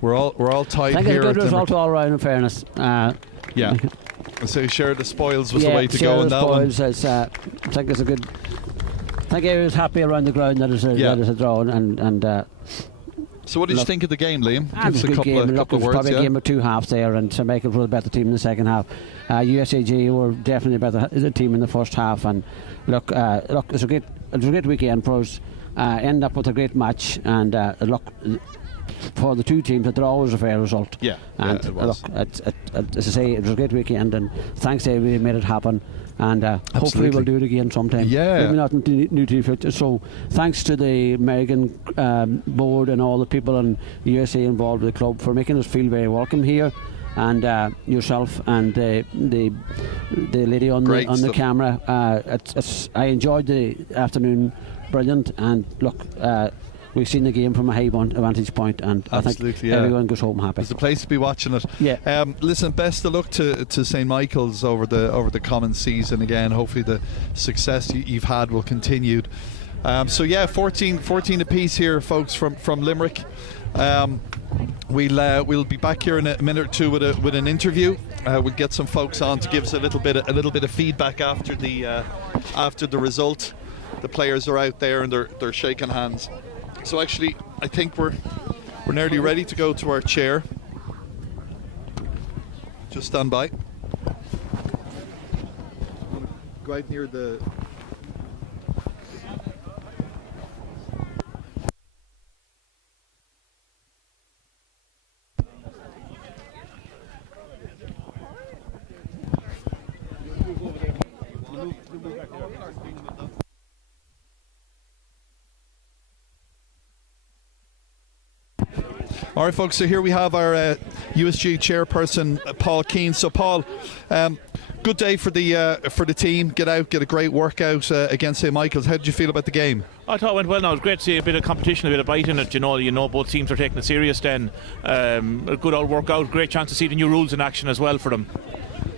We're all tied here. I think it's a good result all round, in fairness. Yeah. So share the spoils was the way to go in that one. I think it's a good. I think everyone's happy around the ground that is a draw. And so what did you think of the game, Liam? It was a good game. It was probably a game of two halves there, and St Michael was a better team in the second half. USGAA were definitely a better team in the first half. And look, it was a great weekend for us. End up with a great match, and look, for the two teams, they're always a fair result. Yeah, and it was. Look, as I say, it was a great weekend, and thanks to everybody who made it happen. and hopefully we'll do it again sometime. Yeah. Maybe not in the new future. So thanks to the American board and all the people in the USA involved with the club for making us feel very welcome here. And yourself and the lady on the camera. I enjoyed the afternoon, brilliant. And look, we've seen the game from a high vantage point, and absolutely, I think everyone goes home happy. It's a place to be watching it. Yeah. Listen, best of luck to St Michael's over the common season again. Hopefully the success you've had will continue. So yeah, 14 apiece here, folks, from Limerick. We'll be back here in a minute or two with an interview. We'll get some folks on to give us a little bit of feedback after the result. The players are out there and they're shaking hands. So actually, I think we're nearly ready to go to our chair. Just stand by. Go out near the. All right, folks, so here we have our USGAA chairperson, Paul Keane. So, Paul, good day for the team. Get out, get a great workout against St Michael's. How did you feel about the game? I thought it went well. Now, it was great to see a bit of competition, a bit of bite in it. You know, both teams are taking it serious then. A good old workout, great chance to see the new rules in action as well for them.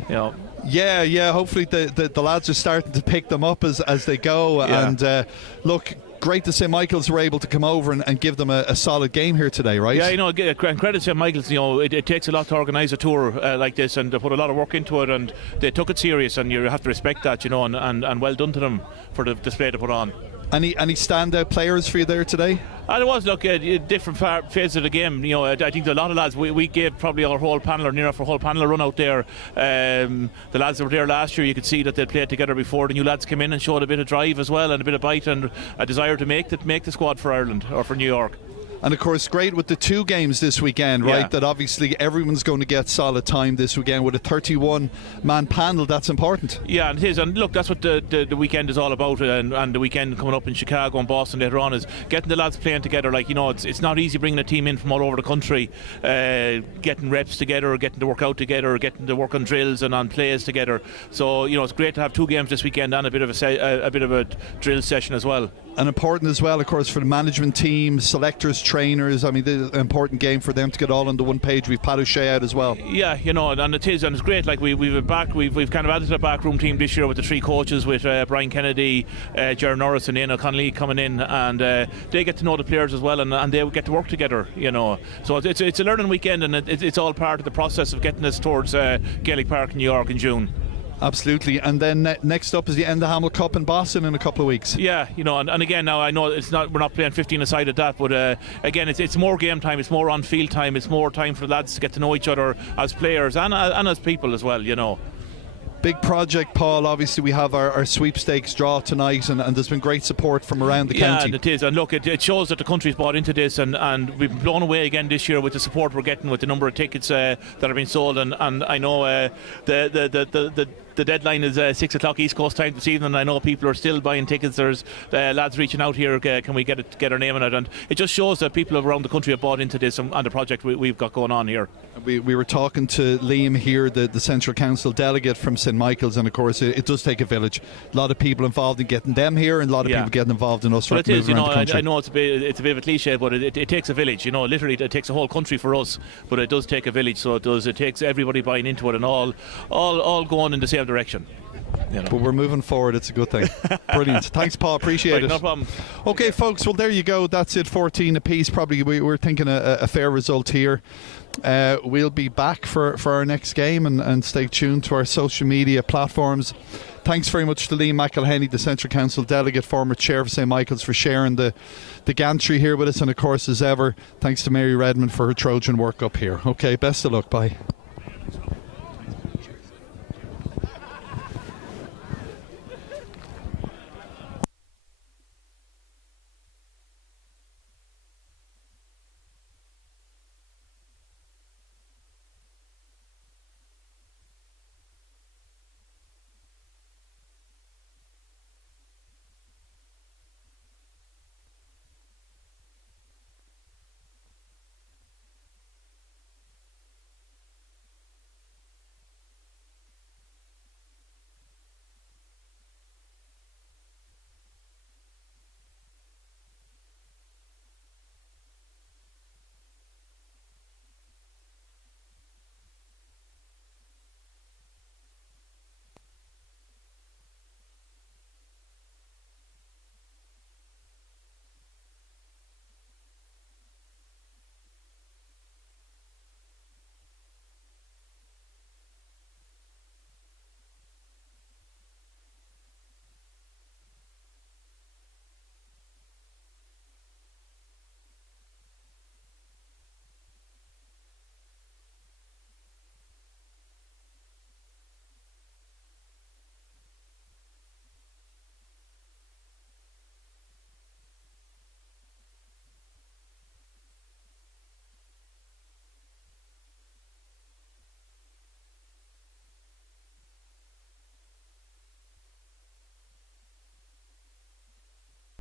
You know. Yeah, hopefully the lads are starting to pick them up as they go. Yeah. And look, great that St Michael's were able to come over and give them a solid game here today, right? Yeah, and credit to St Michael's. It takes a lot to organise a tour like this, and they put a lot of work into it, and they took it serious, and you have to respect that, and well done to them for the display they put on. Any standout players for you there today? There was, look, different phases of the game. I think a lot of lads, we gave probably our whole panel, or near enough our whole panel, a run out there. The lads that were there last year, you could see that they'd played together before. The new lads came in and showed a bit of drive as well, and a bit of bite, and a desire to make the squad for Ireland or for New York. And of course, great with the 2 games this weekend, right? Yeah. That obviously everyone's going to get solid time this weekend with a 31-man panel. That's important. Yeah, and it is. And look, that's what the weekend is all about. And the weekend coming up in Chicago and Boston later on is getting the lads playing together. Like, it's not easy bringing a team in from all over the country, getting reps together, getting to work out together, getting to work on drills and on plays together. So it's great to have 2 games this weekend and a bit of a drill session as well. And important as well, of course, for the management team, selectors, trainers. I mean, this is an important game for them to get all on the one page. We've Pat O'Shea out as well. Yeah, and it is, and it's great. Like we've kind of added to the backroom team this year with the 3 coaches, with Brian Kennedy, Gerard Norris, and Ian O'Connelly coming in, and they get to know the players as well, and they get to work together. So it's a learning weekend, and it's all part of the process of getting us towards Gaelic Park, New York in June. Absolutely. And then next up is the Enda Hamel Cup in Boston in a couple of weeks. Yeah, and again, now I know we're not playing 15 aside at that, but again, it's more game time, it's more on field time, it's more time for the lads to get to know each other as players and as people as well. Big project, Paul. Obviously, we have our sweepstakes draw tonight, and there's been great support from around the county. Yeah, it is. And look, it shows that the country's bought into this, and we've been blown away again this year with the support we're getting, with the number of tickets that are being sold. And I know the deadline is 6 o'clock East Coast time this evening, and I know people are still buying tickets. There's lads reaching out here, can we get our name on it? And it just shows that people around the country have bought into this and the project we've got going on here. We were talking to Liam here, the Central Council delegate from St Michael's, and of course it does take a village. A lot of people involved in getting them here, and a lot of people getting involved in us. But it is, I know it's a bit of a cliche, but it takes a village. Literally it takes a whole country for us, but it does take a village. So it does. It takes everybody buying into it and all going in the same direction. But we're moving forward. It's a good thing. Brilliant. Thanks, Paul. Appreciate it. No problem. Okay, folks. Well, there you go. That's it. 14 apiece. Probably we're thinking a fair result here. We'll be back for our next game, and stay tuned to our social media platforms. Thanks very much to Liam McElhenney, the Central Council delegate, former chair of St Michael's, for sharing the gantry here with us. And of course, as ever, thanks to Mary Redmond for her Trojan work up here. Okay, best of luck. Bye.